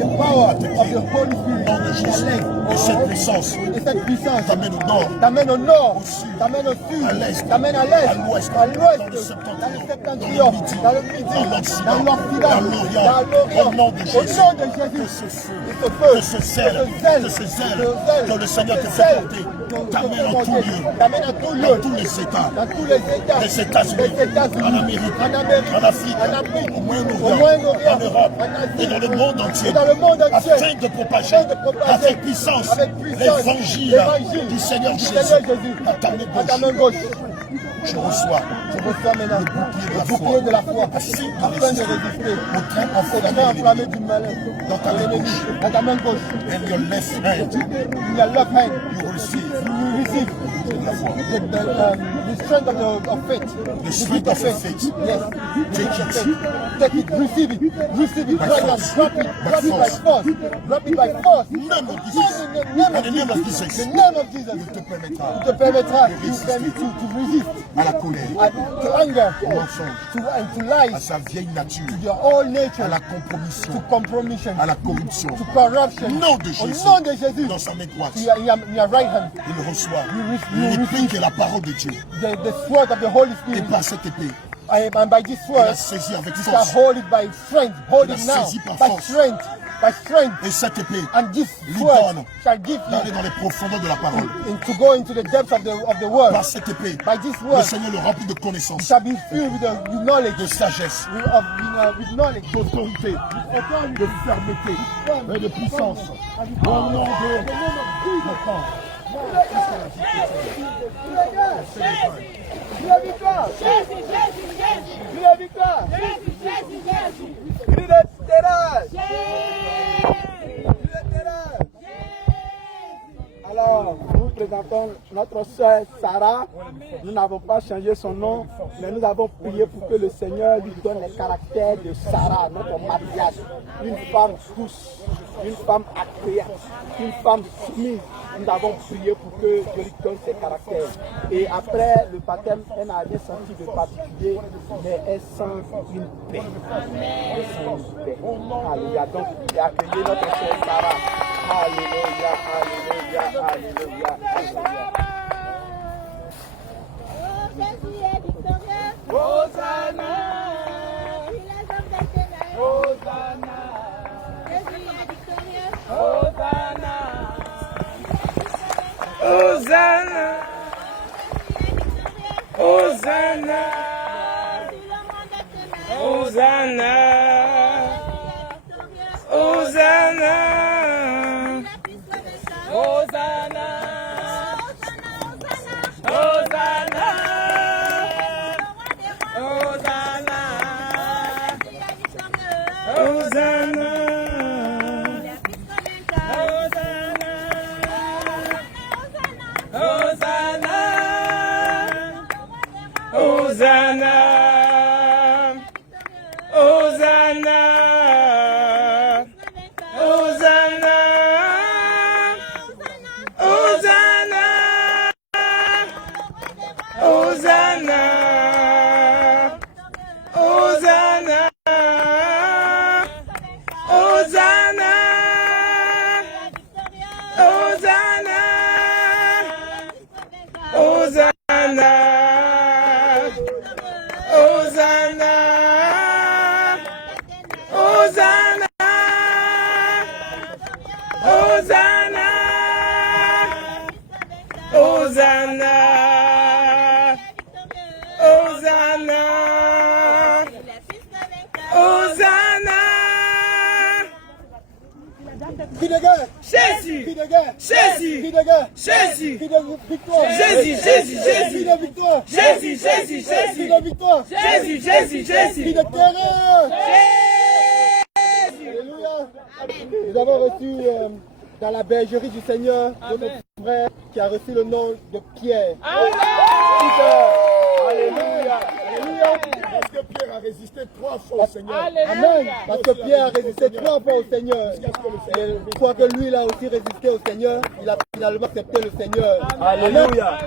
the power of the Holy Spirit, nom de Jésus. Et cette puissance et cette puissance t'amène au nord, t'amène au nord, au sud, t'amène au sud, à l'est, t'amène à l'est, à l'ouest, à l'ouest, dans le septentrion, dans le midi, dans le midi, dans l'occident, dans l'Occident, dans l'Orient, au nom de Jésus. Que ce feu, que ce zèle, que le Seigneur te fait porter, t'amène en tout lieu, dans tous les États, les États-Unis, en Amérique, en Afrique, au Moyen-Orient, en Europe et dans le monde entier, afin de propager avec puissance l'évangile du Seigneur Jésus à ta main gauche. Je reçois maintenant le bouclier de la foi afin de résister au train enflammé du malheur dans ta main gauche. À ta main gauche. And your left hand, In your left hand, you will receive you will receive la foi. the strength of faith. The strength of your faith. Yes. Take it. Take it. Receive it. Receive it. By Right now. force. Drop it. By Drop it by force. force. Drop it by force. Name of Jesus. In the name of Jesus. The name of Jesus. Il te permettra Il te permettra to resist à la colère, to anger, au mensonge, to à lies, sa vieille nature, to your whole nature, à la to compromission, compromission, à la corruption. to corruption. Au nom de Au Jésus, nom de Jésus, dans sa main droite, in your right hand, il reçoit you l'épée qui est la parole de Dieu. the sword of the Holy Et Spirit. par cette épée, And by this il a sword, saisi avec you shall force. hold it by strength. Hold Il a it now. saisi par By force. strength. By strength. Et cette épée, And this lui sword donne shall give d'aller you dans les profondeurs de la parole. to go into the depths of the word. Par cette épée, By this le word, Seigneur le remplit de you connaissances, shall be filled with the knowledge de sagesse, with knowledge, d'autorité, de fermeté et de puissance. Au nom de notre temps. Alors, nous présentons notre sœur Sarah. Nous n'avons pas changé son nom, mais nous avons prié pour que le Seigneur lui donne les caractères de Sarah, notre mariage. Une femme douce, une femme accueillante, une femme soumise. Nous avons prié pour que Dieu lui donne ses caractères. Et après le baptême, elle n'a rien senti de particulier, mais elle sent une paix. Elle sent une paix. Alléluia. Donc, accueillez notre sœur Sarah. Alléluia, alléluia, alléluia, alléluia. Jésus est victorieux. Hosanna, Il est homme d'éternel. Hosanna, Jésus est victorieux. Hosanna, Hosanna. Hosanna, Jésus le monde éternel. Hosanna, Hosanna. Hosanna, La puissance des saints. Hosanna, Hosanna. Hosanna, Le roi des rois. Hosanna, Il est victorieux. Hosanna, Il est puissant des saints. Hosanna, Le roi des rois. Hosanna, Hosanna, Hosanna, Hosanna, Hosanna, Hosanna, Hosanna. Cri de guerre. Jésus, Cri de guerre. Jésus, Cri de guerre. Jésus, Cri de victoire. Jésus, Jésus, Cri Jésus, de victoire. Jésus, Jésus, Cri Jésus, de victoire. Jésus, Jésus, Cri Jésus, de terreur. Jésus. Alléluia. Nous avons reçu dans la bergerie du Seigneur notre frère qui a reçu le nom de Pierre. Alléluia. Alléluia. Parce que Pierre a résisté 3 fois au Seigneur. Amen. Parce que Pierre a résisté 3 fois au Seigneur. Et je crois que lui, il a aussi résisté au Seigneur. Il a finalement accepté le Seigneur. Alléluia.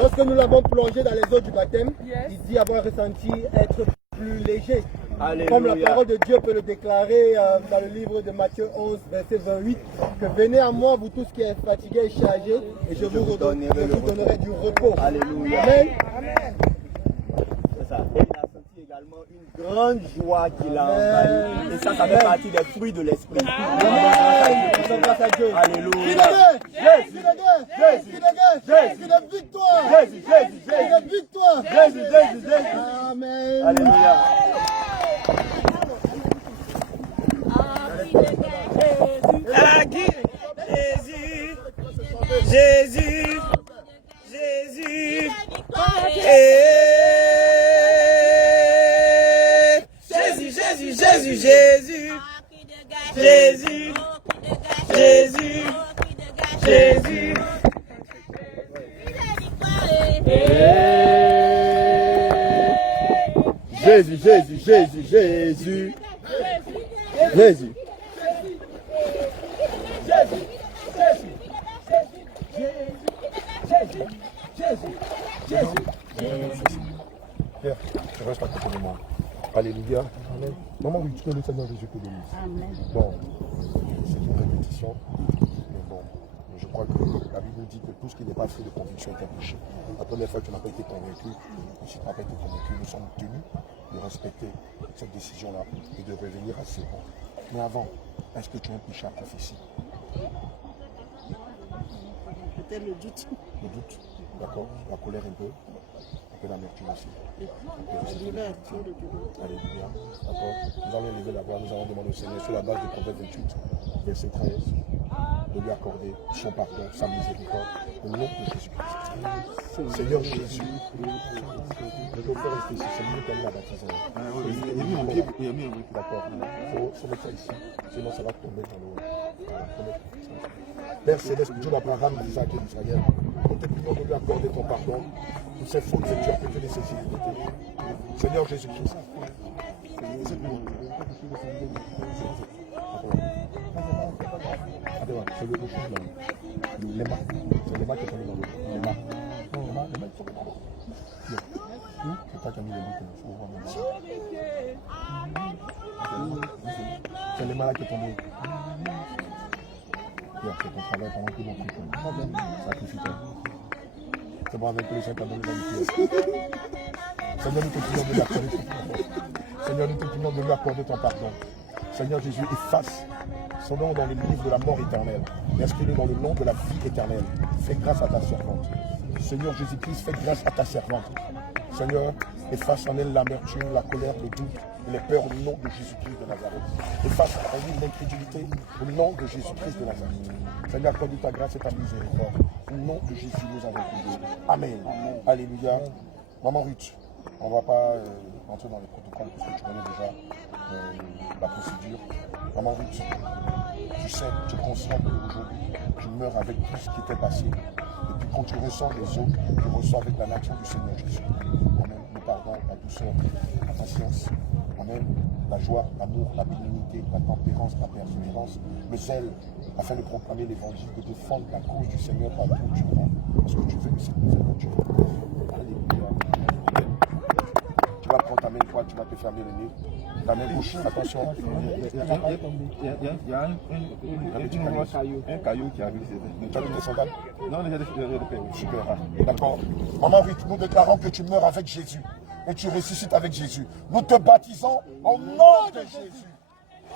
Lorsque nous l'avons plongé dans les eaux du baptême, il dit avoir ressenti être plus léger. Comme la parole de Dieu peut le déclarer dans le livre de Matthieu 11, verset 28, que venez à moi, vous tous qui êtes fatigués et chargés, et je vous donnerai du repos. Alléluia. Amen. C'est ça. Et il a senti également une grande joie qui l'a envahi. Et ça fait partie des fruits de l'esprit. Grâce à Dieu. Alléluia. Cri de guerre. Cri de guerre. Cri de guerre. Cri de victoire. Jésus, Jésus, Cri de victoire. Jésus, Jésus, Jésus. Amen. Alléluia. Jésus, Jésus, Jésus, Jésus, Jésus, Jésus, Jésus, Jésus, Jésus. Jésus, Jésus, Jésus, Jésus. Jésus. Père, tu restes à côté de moi. Alléluia. Amen. Maman, oui, que le Seigneur Jésus te bénisse. Amen. Bon, c'est une répétition, mais bon, je crois que la Bible dit que tout ce qui n'est pas fait de conviction est un péché. La première fois que tu n'as pas été convaincu, et si tu n'as pas été convaincu, nous sommes tenus de respecter cette décision-là et de revenir à ce point. Mais avant, est-ce que tu as un péché à prophétie? Peut-être le doute. Le doute, d'accord. La colère un peu l'amertume aussi. Alléluia. D'accord. Nous allons élever la voix, nous allons demander au Seigneur sur la base du prophète 28, verset 13, de lui accorder son pardon, sa miséricorde, au nom de Jésus-Christ. Seigneur Jésus, je peux faire rester ici, c'est lui qui l'a baptisé. D'accord. Il faut mettre ça ici, sinon ça va tomber dans l'eau. Père Céleste, Dieu d'Abraham, d'Isaac et d'Israël, nous te prions de lui accorder ton pardon pour ces fautes que tu as fait de ses iniquités. Seigneur Jésus-Christ. C'est le bouchon là. Les mains. C'est les mains qui sont dans l'eau. Les mains. Les mains qui sont dans l'eau. C'est toi qui as mis les bouts. C'est les mains là qui sont dans l'eau. C'est ton travail pendant que mon truc. Sacrifie-toi. C'est bon avec les gens qui ont donné la pièce. Seigneur, nous te prions de lui accorder ton pardon. Seigneur, nous te prions de lui accorder ton pardon. Seigneur Jésus, efface son nom dans le livre de la mort éternelle. Inscris-le dans le nom de la vie éternelle. Fais grâce à ta servante. Seigneur Jésus-Christ, fais grâce à ta servante. Seigneur, efface en elle l'amertume, la colère, le doute et les peurs au nom de Jésus-Christ de Nazareth. Efface en lui l'incrédulité au nom de Jésus-Christ de Nazareth. Seigneur, accorde ta grâce et ta miséricorde. Au nom de Jésus, nous avons prié. Amen. Alléluia. Maman Ruth, on ne va pas entrer dans les protocoles parce que tu connais déjà la procédure. Maman Ruth, tu sais, tu es conscient qu'aujourd'hui, tu meurs avec tout ce qui t'est passé. Et puis quand tu ressens les eaux, tu reçois avec la nature du Seigneur Jésus. Amen. Le pardon, la douceur, la patience. Amen. La joie, l'amour, la bénignité, la tempérance, la persévérance, le zèle, afin de proclamer l'évangile, de défendre la cause du Seigneur par tout tu vas. Parce que tu fais que c'est Dieu. Alléluia. Tu vas prendre ta main droite, tu vas te fermer le nez. Ta main gauche, attention. Il y a un caillou qui arrive. Tu as mis tes sandales? Non, il y a des super. D'accord. Maman Ruth, nous déclarons que tu meurs avec Jésus et tu ressuscites avec Jésus. Nous te baptisons au nom de Jésus.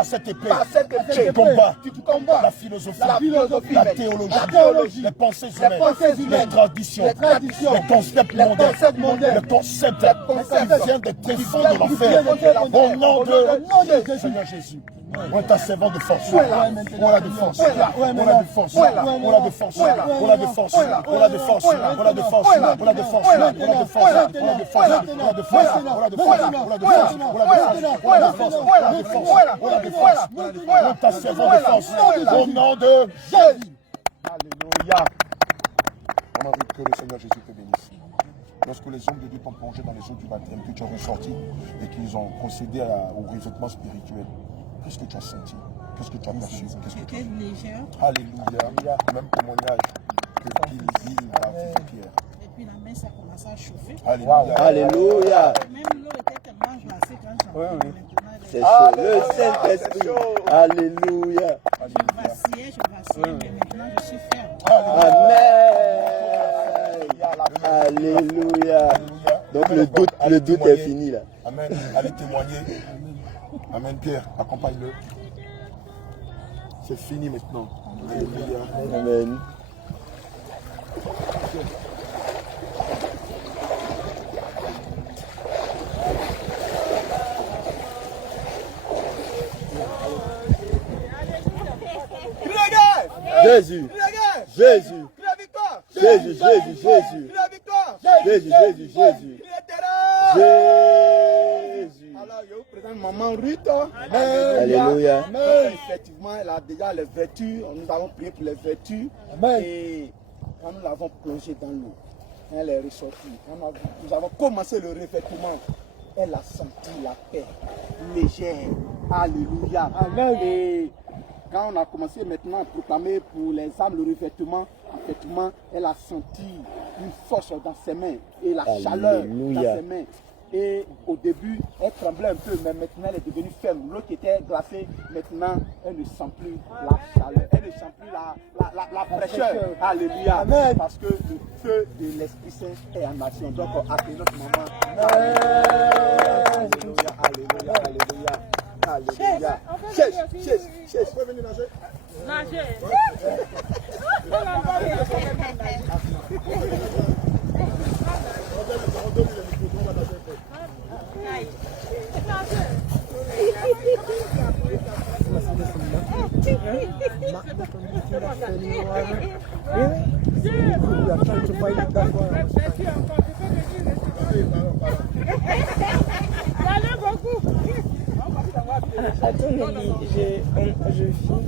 Par cette épée, tu combats la philosophie, la théologie, les pensées humaines, les traditions, les concepts mondains, les concepts qui viennent des tréfonds de l'enfer. Au nom de Seigneur Jésus. On est un servant de force. On a de force. On a de force. On a de force. On a de force. On a de force. On a de force. On a de force. On a de force. On a de force. On a de force. On a de force. On a de force. On a de force. On a de force. On a de force. On a de force. On est un servant de force. Au nom de Jésus. Alléluia. On a vu que le Seigneur Jésus te bénisse. Lorsque les hommes de Dieu t'ont plongé dans les eaux du baptême, que tu as ressorti et qu'ils ont procédé au revêtement spirituel, qu'est-ce que tu as senti? Qu'est-ce que tu as perçu? J'étais légère. Alléluia. Même témoignage que Billy a fait Pierre. Et puis la main, ça a commencé à chauffer. Alléluia. Alléluia. Même l'eau était tellement glacée quand j'en ai C'est chaud. Le Saint-Esprit. Alléluia. Je vacillais, mais maintenant je suis ferme. Amen. Alléluia. Donc le doute est fini là. Amen. Allez témoigner. Amen. Pierre, accompagne-le. C'est fini maintenant. Alléluia. Amen. Jésus, Jésus, Jésus, Jésus, Jésus, Jésus, Jésus, Jésus, Jésus. Alors, je vous présente Maman Ruth. Alléluia. Effectivement, elle a déjà les vertus. Nous avons prié pour les vertus. Et quand nous l'avons plongée dans l'eau, elle est ressortie. Quand nous avons commencé le revêtement, elle a senti la paix légère. Alléluia. Et quand on a commencé maintenant à proclamer pour les âmes le revêtement, effectivement, elle a senti une force dans ses mains et la chaleur dans ses mains. Et au début, elle tremblait un peu, mais maintenant elle est devenue ferme. L'eau qui était glacée, maintenant, elle ne sent plus la chaleur, elle ne sent plus la fraîcheur. Alléluia. Amen. Parce que le feu de l'Esprit Saint est en action. Donc, accueillons notre maman. Alléluia, alléluia, alléluia. Alléluia. Chess. Vous pouvez venir nager? Nager. Attends, je filme.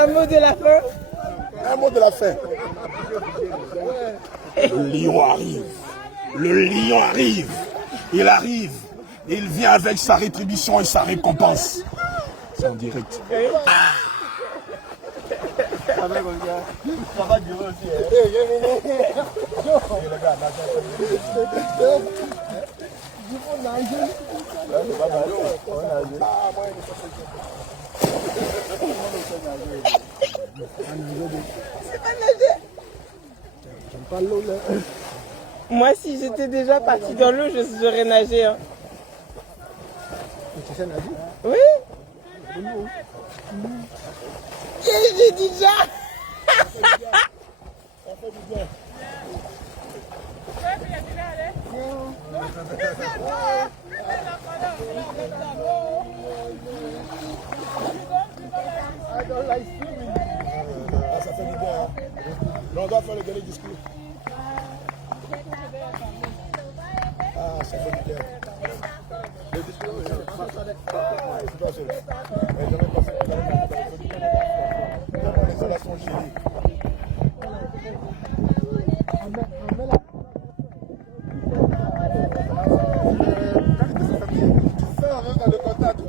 Un mot de la fin. Un mot de la fin. Le lion arrive. Le lion arrive. Il arrive. Il vient avec sa rétribution et sa récompense. C'est en direct. Ça va durer aussi. C'est pas nager. Moi, si j'étais déjà partie dans l'eau, j'aurais nagé. Hein. Tu sais nager? Oui. J'ai dit déjà. Ah, ça fait du bien. Hein? On doit faire le dernier discours. Ah, ça fait du bien. Le discours, c'est pas seul. J'avais passé les relations génies. Ça, on dans le contact.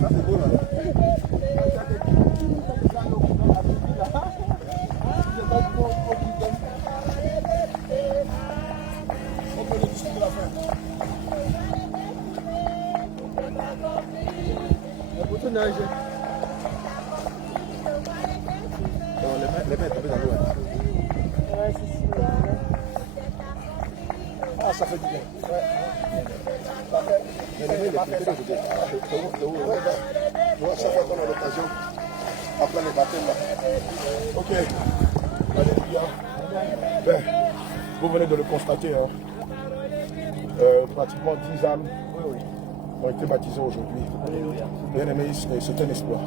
Ça, c'est beau, là. Les mains tombées dans l'eau. Ouais, c'est sûr. Ah, ça fait du bien. Ouais. Mais les mains, les mains, ça fait qu'on a l'occasion. Après les baptêmes là. Ok. Alléluia. Ben, vous venez de le constater. Hein. Pratiquement 10 âmes ont été baptisées aujourd'hui. Bien aimé, c'est un espoir.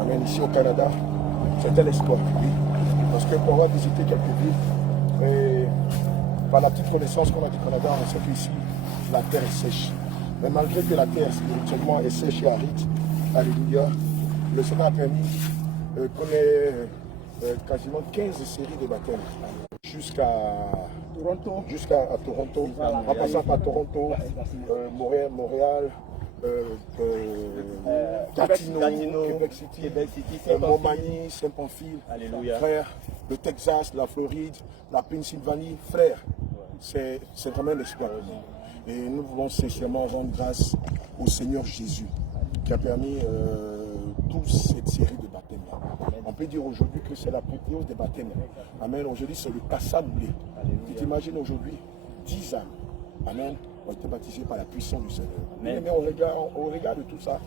Amen. Ici au Canada, c'est un espoir. Oui. Parce que pour avoir visité quelques villes, et par la petite connaissance qu'on a du Canada, on sait qu'ici, la terre est sèche. Mais malgré que la terre spirituellement est sèche et aride, alléluia, le Seigneur a permis qu'on ait quasiment 15 séries de baptêmes jusqu'à Toronto, en passant par Toronto, Montréal, Gatineau, Québec City, Montmagny, Saint-Pamphile, frère, le Texas, la Floride, la Pennsylvanie, frère, c'est vraiment l'espoir. Et nous voulons sincèrement rendre grâce au Seigneur Jésus qui a permis toute cette série de baptêmes. On peut dire aujourd'hui que c'est la prétérance des baptêmes. Amen. Aujourd'hui, c'est le Kassaboulé. Tu t'imagines aujourd'hui 10 âmes. Amen. Ont été baptisés par la puissance du Seigneur. Mais au regard de tout ça,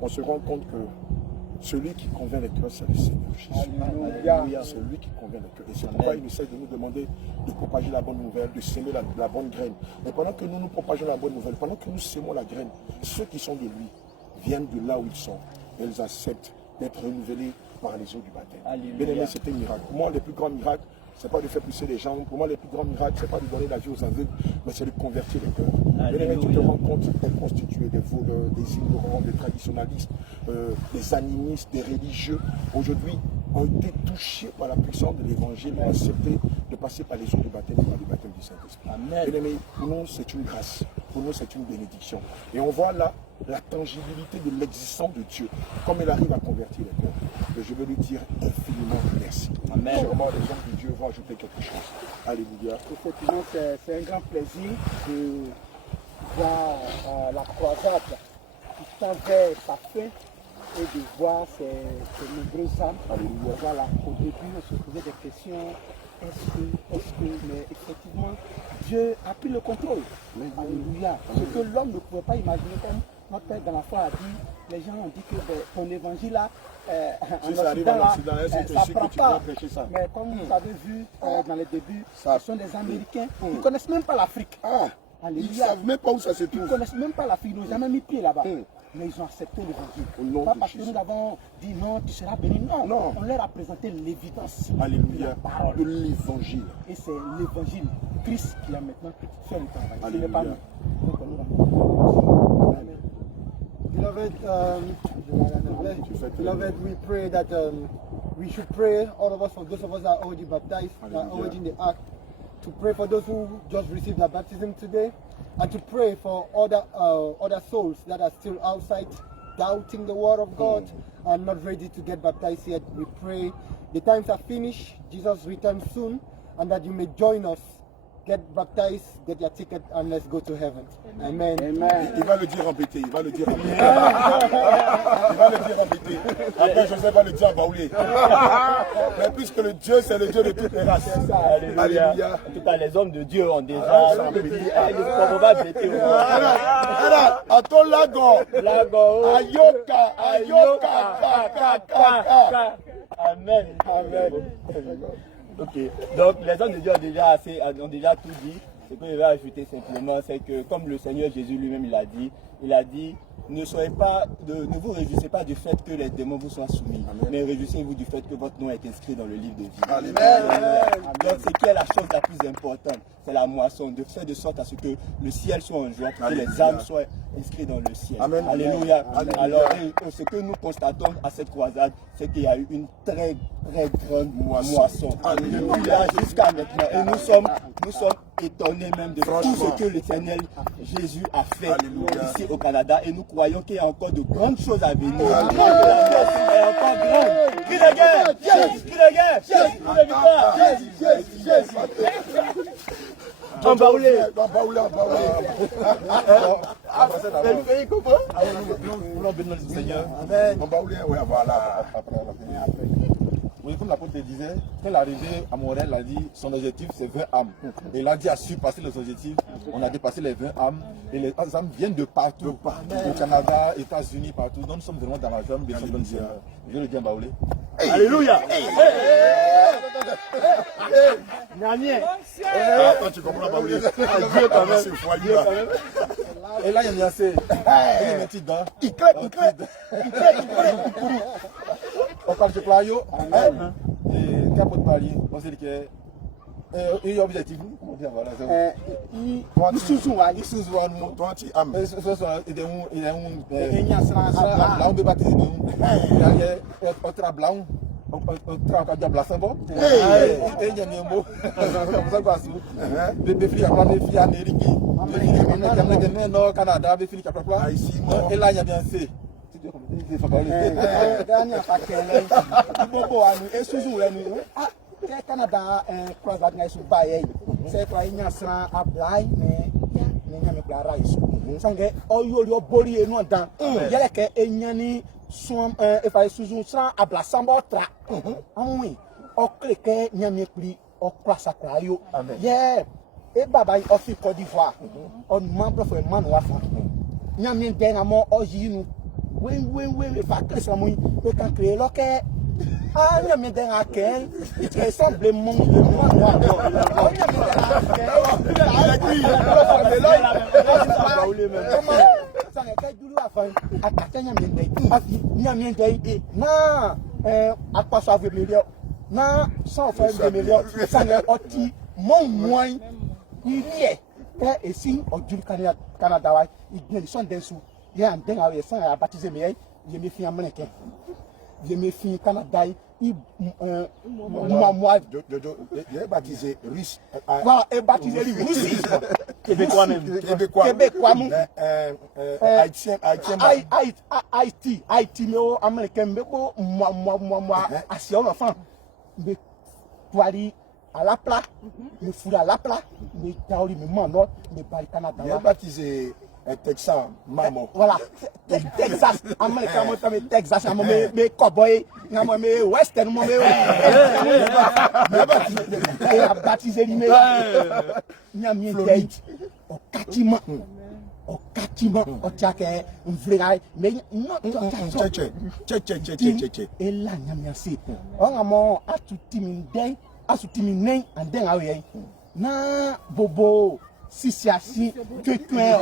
on se rend compte que celui qui convainc les cœurs, c'est le Seigneur Jésus. C'est lui qui convainc les cœurs. Et c'est pourquoi il essaie de nous demander de propager la bonne nouvelle, de s'aimer la bonne graine. Mais pendant que nous propageons la bonne nouvelle, pendant que nous sémons la graine, ceux qui sont de lui viennent de là où ils sont. Et ils acceptent d'être renouvelés par les eaux du baptême. Bien aimé, c'était un miracle. Pour moi, le plus grand miracle, ce n'est pas de faire pousser les gens. Pour moi, le plus grand miracle, ce n'est pas de donner la vie aux aveugles, mais c'est de convertir les cœurs. Bien aimé, tu te rends compte d'être constitué des voleurs, des ignorants, des traditionnalistes, des animistes, des religieux. Aujourd'hui, ont été touchés par la puissance de l'évangile et ont accepté de passer par les eaux du baptême, par le baptême du Saint-Esprit. Bien aimé, pour nous, c'est une grâce. Pour nous, c'est une bénédiction. Et on voit là la tangibilité de l'existence de Dieu, comme il arrive à convertir les cœurs. Et je veux lui dire infiniment merci. Amen. Sûrement, les hommes de Dieu vont ajouter quelque chose. Alléluia. Effectivement, c'est un grand plaisir de voir la croisade qui tend vers sa fin et de voir ces nombreuses âmes. Alléluia. Voilà, au début, on se posait des questions. Est-ce que, mais effectivement, Dieu a pris le contrôle. Alléluia. Ce que l'homme ne pouvait pas imaginer, comme notre Père dans la foi a dit, les gens ont dit que ton évangile là, en Occident, là, ça ne prend pas. Mais comme vous avez vu dans les débuts, ce sont des Américains qui ne connaissent même pas l'Afrique. Ils ne savent même pas où ça se trouve. Ils ne connaissent même pas l'Afrique, ils n'ont jamais mis pied là-bas. Mais ils ont accepté l'évangile. Pas parce que nous avons dit non, tu seras béni. Non, on leur a présenté l'évidence. Alléluia. De l'évangile. Et c'est l'évangile. Christ qui a maintenant fait le travail. Alléluia. Beloved, we pray that we should pray, all of us, for those of us that are already baptized, that are already in the ark, to pray for those who just received their baptism today, and to pray for other souls that are still outside, doubting the word of God and not ready to get baptized yet. We pray the times are finished, Jesus returns soon, and that you may join us. Get baptized, get your ticket, and let's go to heaven. Amen. Amen. Il va le dire en bêté, il va le dire en bêté. Il va le dire en bêté. Après, Joseph va le dire en baoulé. Mais puisque le Dieu, c'est le Dieu de toutes les races. Alléluia. En tout cas, les hommes de Dieu ont déjà rempli. Il faut pas bêter. Alors, à ton lagon. Ayoka, ayoka, Amen. Amen. Ok, donc les hommes de Dieu ont déjà tout dit. Ce que je vais ajouter simplement, c'est que comme le Seigneur Jésus lui-même il a dit, ne vous réjouissez pas du fait que les démons vous soient soumis, mais réjouissez-vous du fait que votre nom est inscrit dans le livre de vie. Amen. Donc ce qui est la chose la plus importante, c'est la moisson, de faire de sorte à ce que le ciel soit en joie, que les âmes soient inscrites dans le ciel. Amen. Alléluia. Alors ce que nous constatons à cette croisade, c'est qu'il y a eu une très très grande moisson. Alléluia. Jusqu'à maintenant. Et nous sommes étonnés même de tout ce que l'Éternel Jésus a fait ici au Canada, et nous croyons qu'il y a encore de grandes choses à venir. Encore grande. Cri de guerre! Cri de guerre! Cri de victoire! En baoulé. Nous voulons bénir le Seigneur. En baoulé, oui, voilà. Oui, comme l'apôtre disait, quand il est arrivé à Montréal, il a dit son objectif c'est 20 âmes. Et il a dit à surpasser les objectifs, on a dépassé les 20 âmes. Et les âmes viennent de partout, au Canada, États-Unis, partout. Donc nous sommes vraiment dans la jambe de son Seigneur. Je vais le dire en baoulé. Alléluia! Quand tu comprends pas, Dieu quand même. Et là, il y a une yassé. Il y a une petite dent. Il crée. On parle de playo. Et qu'à de palier, on sait que. Il y a un objectif. Il sous-voit. Toi, tu aimes. Il est un. Là, on peut baptiser. Il y a un trablon. On travaille à Blassembo. Et il y a un mot. Comme ça, quoi. Des filles à Amérique. Des filles au Canada. Des filles à et là, il y a bien fait. Canada croisade na isu baye se kwa inyasra ablai ne nyame klara isu sange oyori obori enu dan yele ke enyani som e fa isuzu sra abla sambo tra anwi okleke nyame kuri okrasa krayo ye e baba ofi Côte d'Ivoire on membre for man wa fa nyame den amo oyinu we fa kresa mu e kan créer loke ah, il y a mis des raquettes, il ressemble mon je me suis Canada, il est baptisé russe. Voilà, est baptisé russe. Québécois même. Québécois même. Haïti, mais américain, mais moi, assis en enfant. Mais pour aller à la plat, me foutre à la plat, mais taoli, me mando, mais pas le Canada. Il est baptisé. Texas, maman. Voilà, Texas, Américain, mais Texas, mais cowboy, mais western, mais baptisé lui, mais Floride, au Katima, au Tchake, un vrai, mais non, et là, merci. On a mon à tout timide, à tout timide, en dengue, na bobo. Si que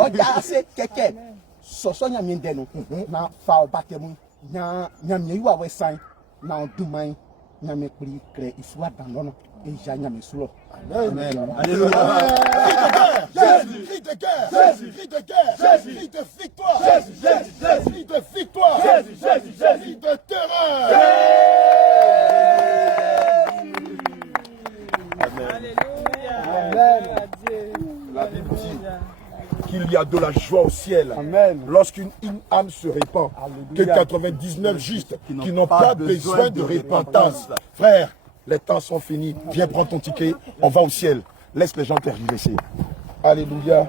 oda ase keke soso nya mi denu na fa obatemu nya mi yiwa we san na oduman nya me kuri kre ifua danono e ja nya me sulo amen alléluia Jésus cri de guerre Jésus cri de guerre Jésus cri de victoire Jésus cri de victoire Jésus cri de terreur qu'il y a de la joie au ciel. Lorsqu'une âme se répand, que 99 justes qui n'ont pas besoin de repentance. Frère, les temps sont finis. Viens prendre ton ticket, on va au ciel. Laisse les gens t'arriver ici. Alléluia.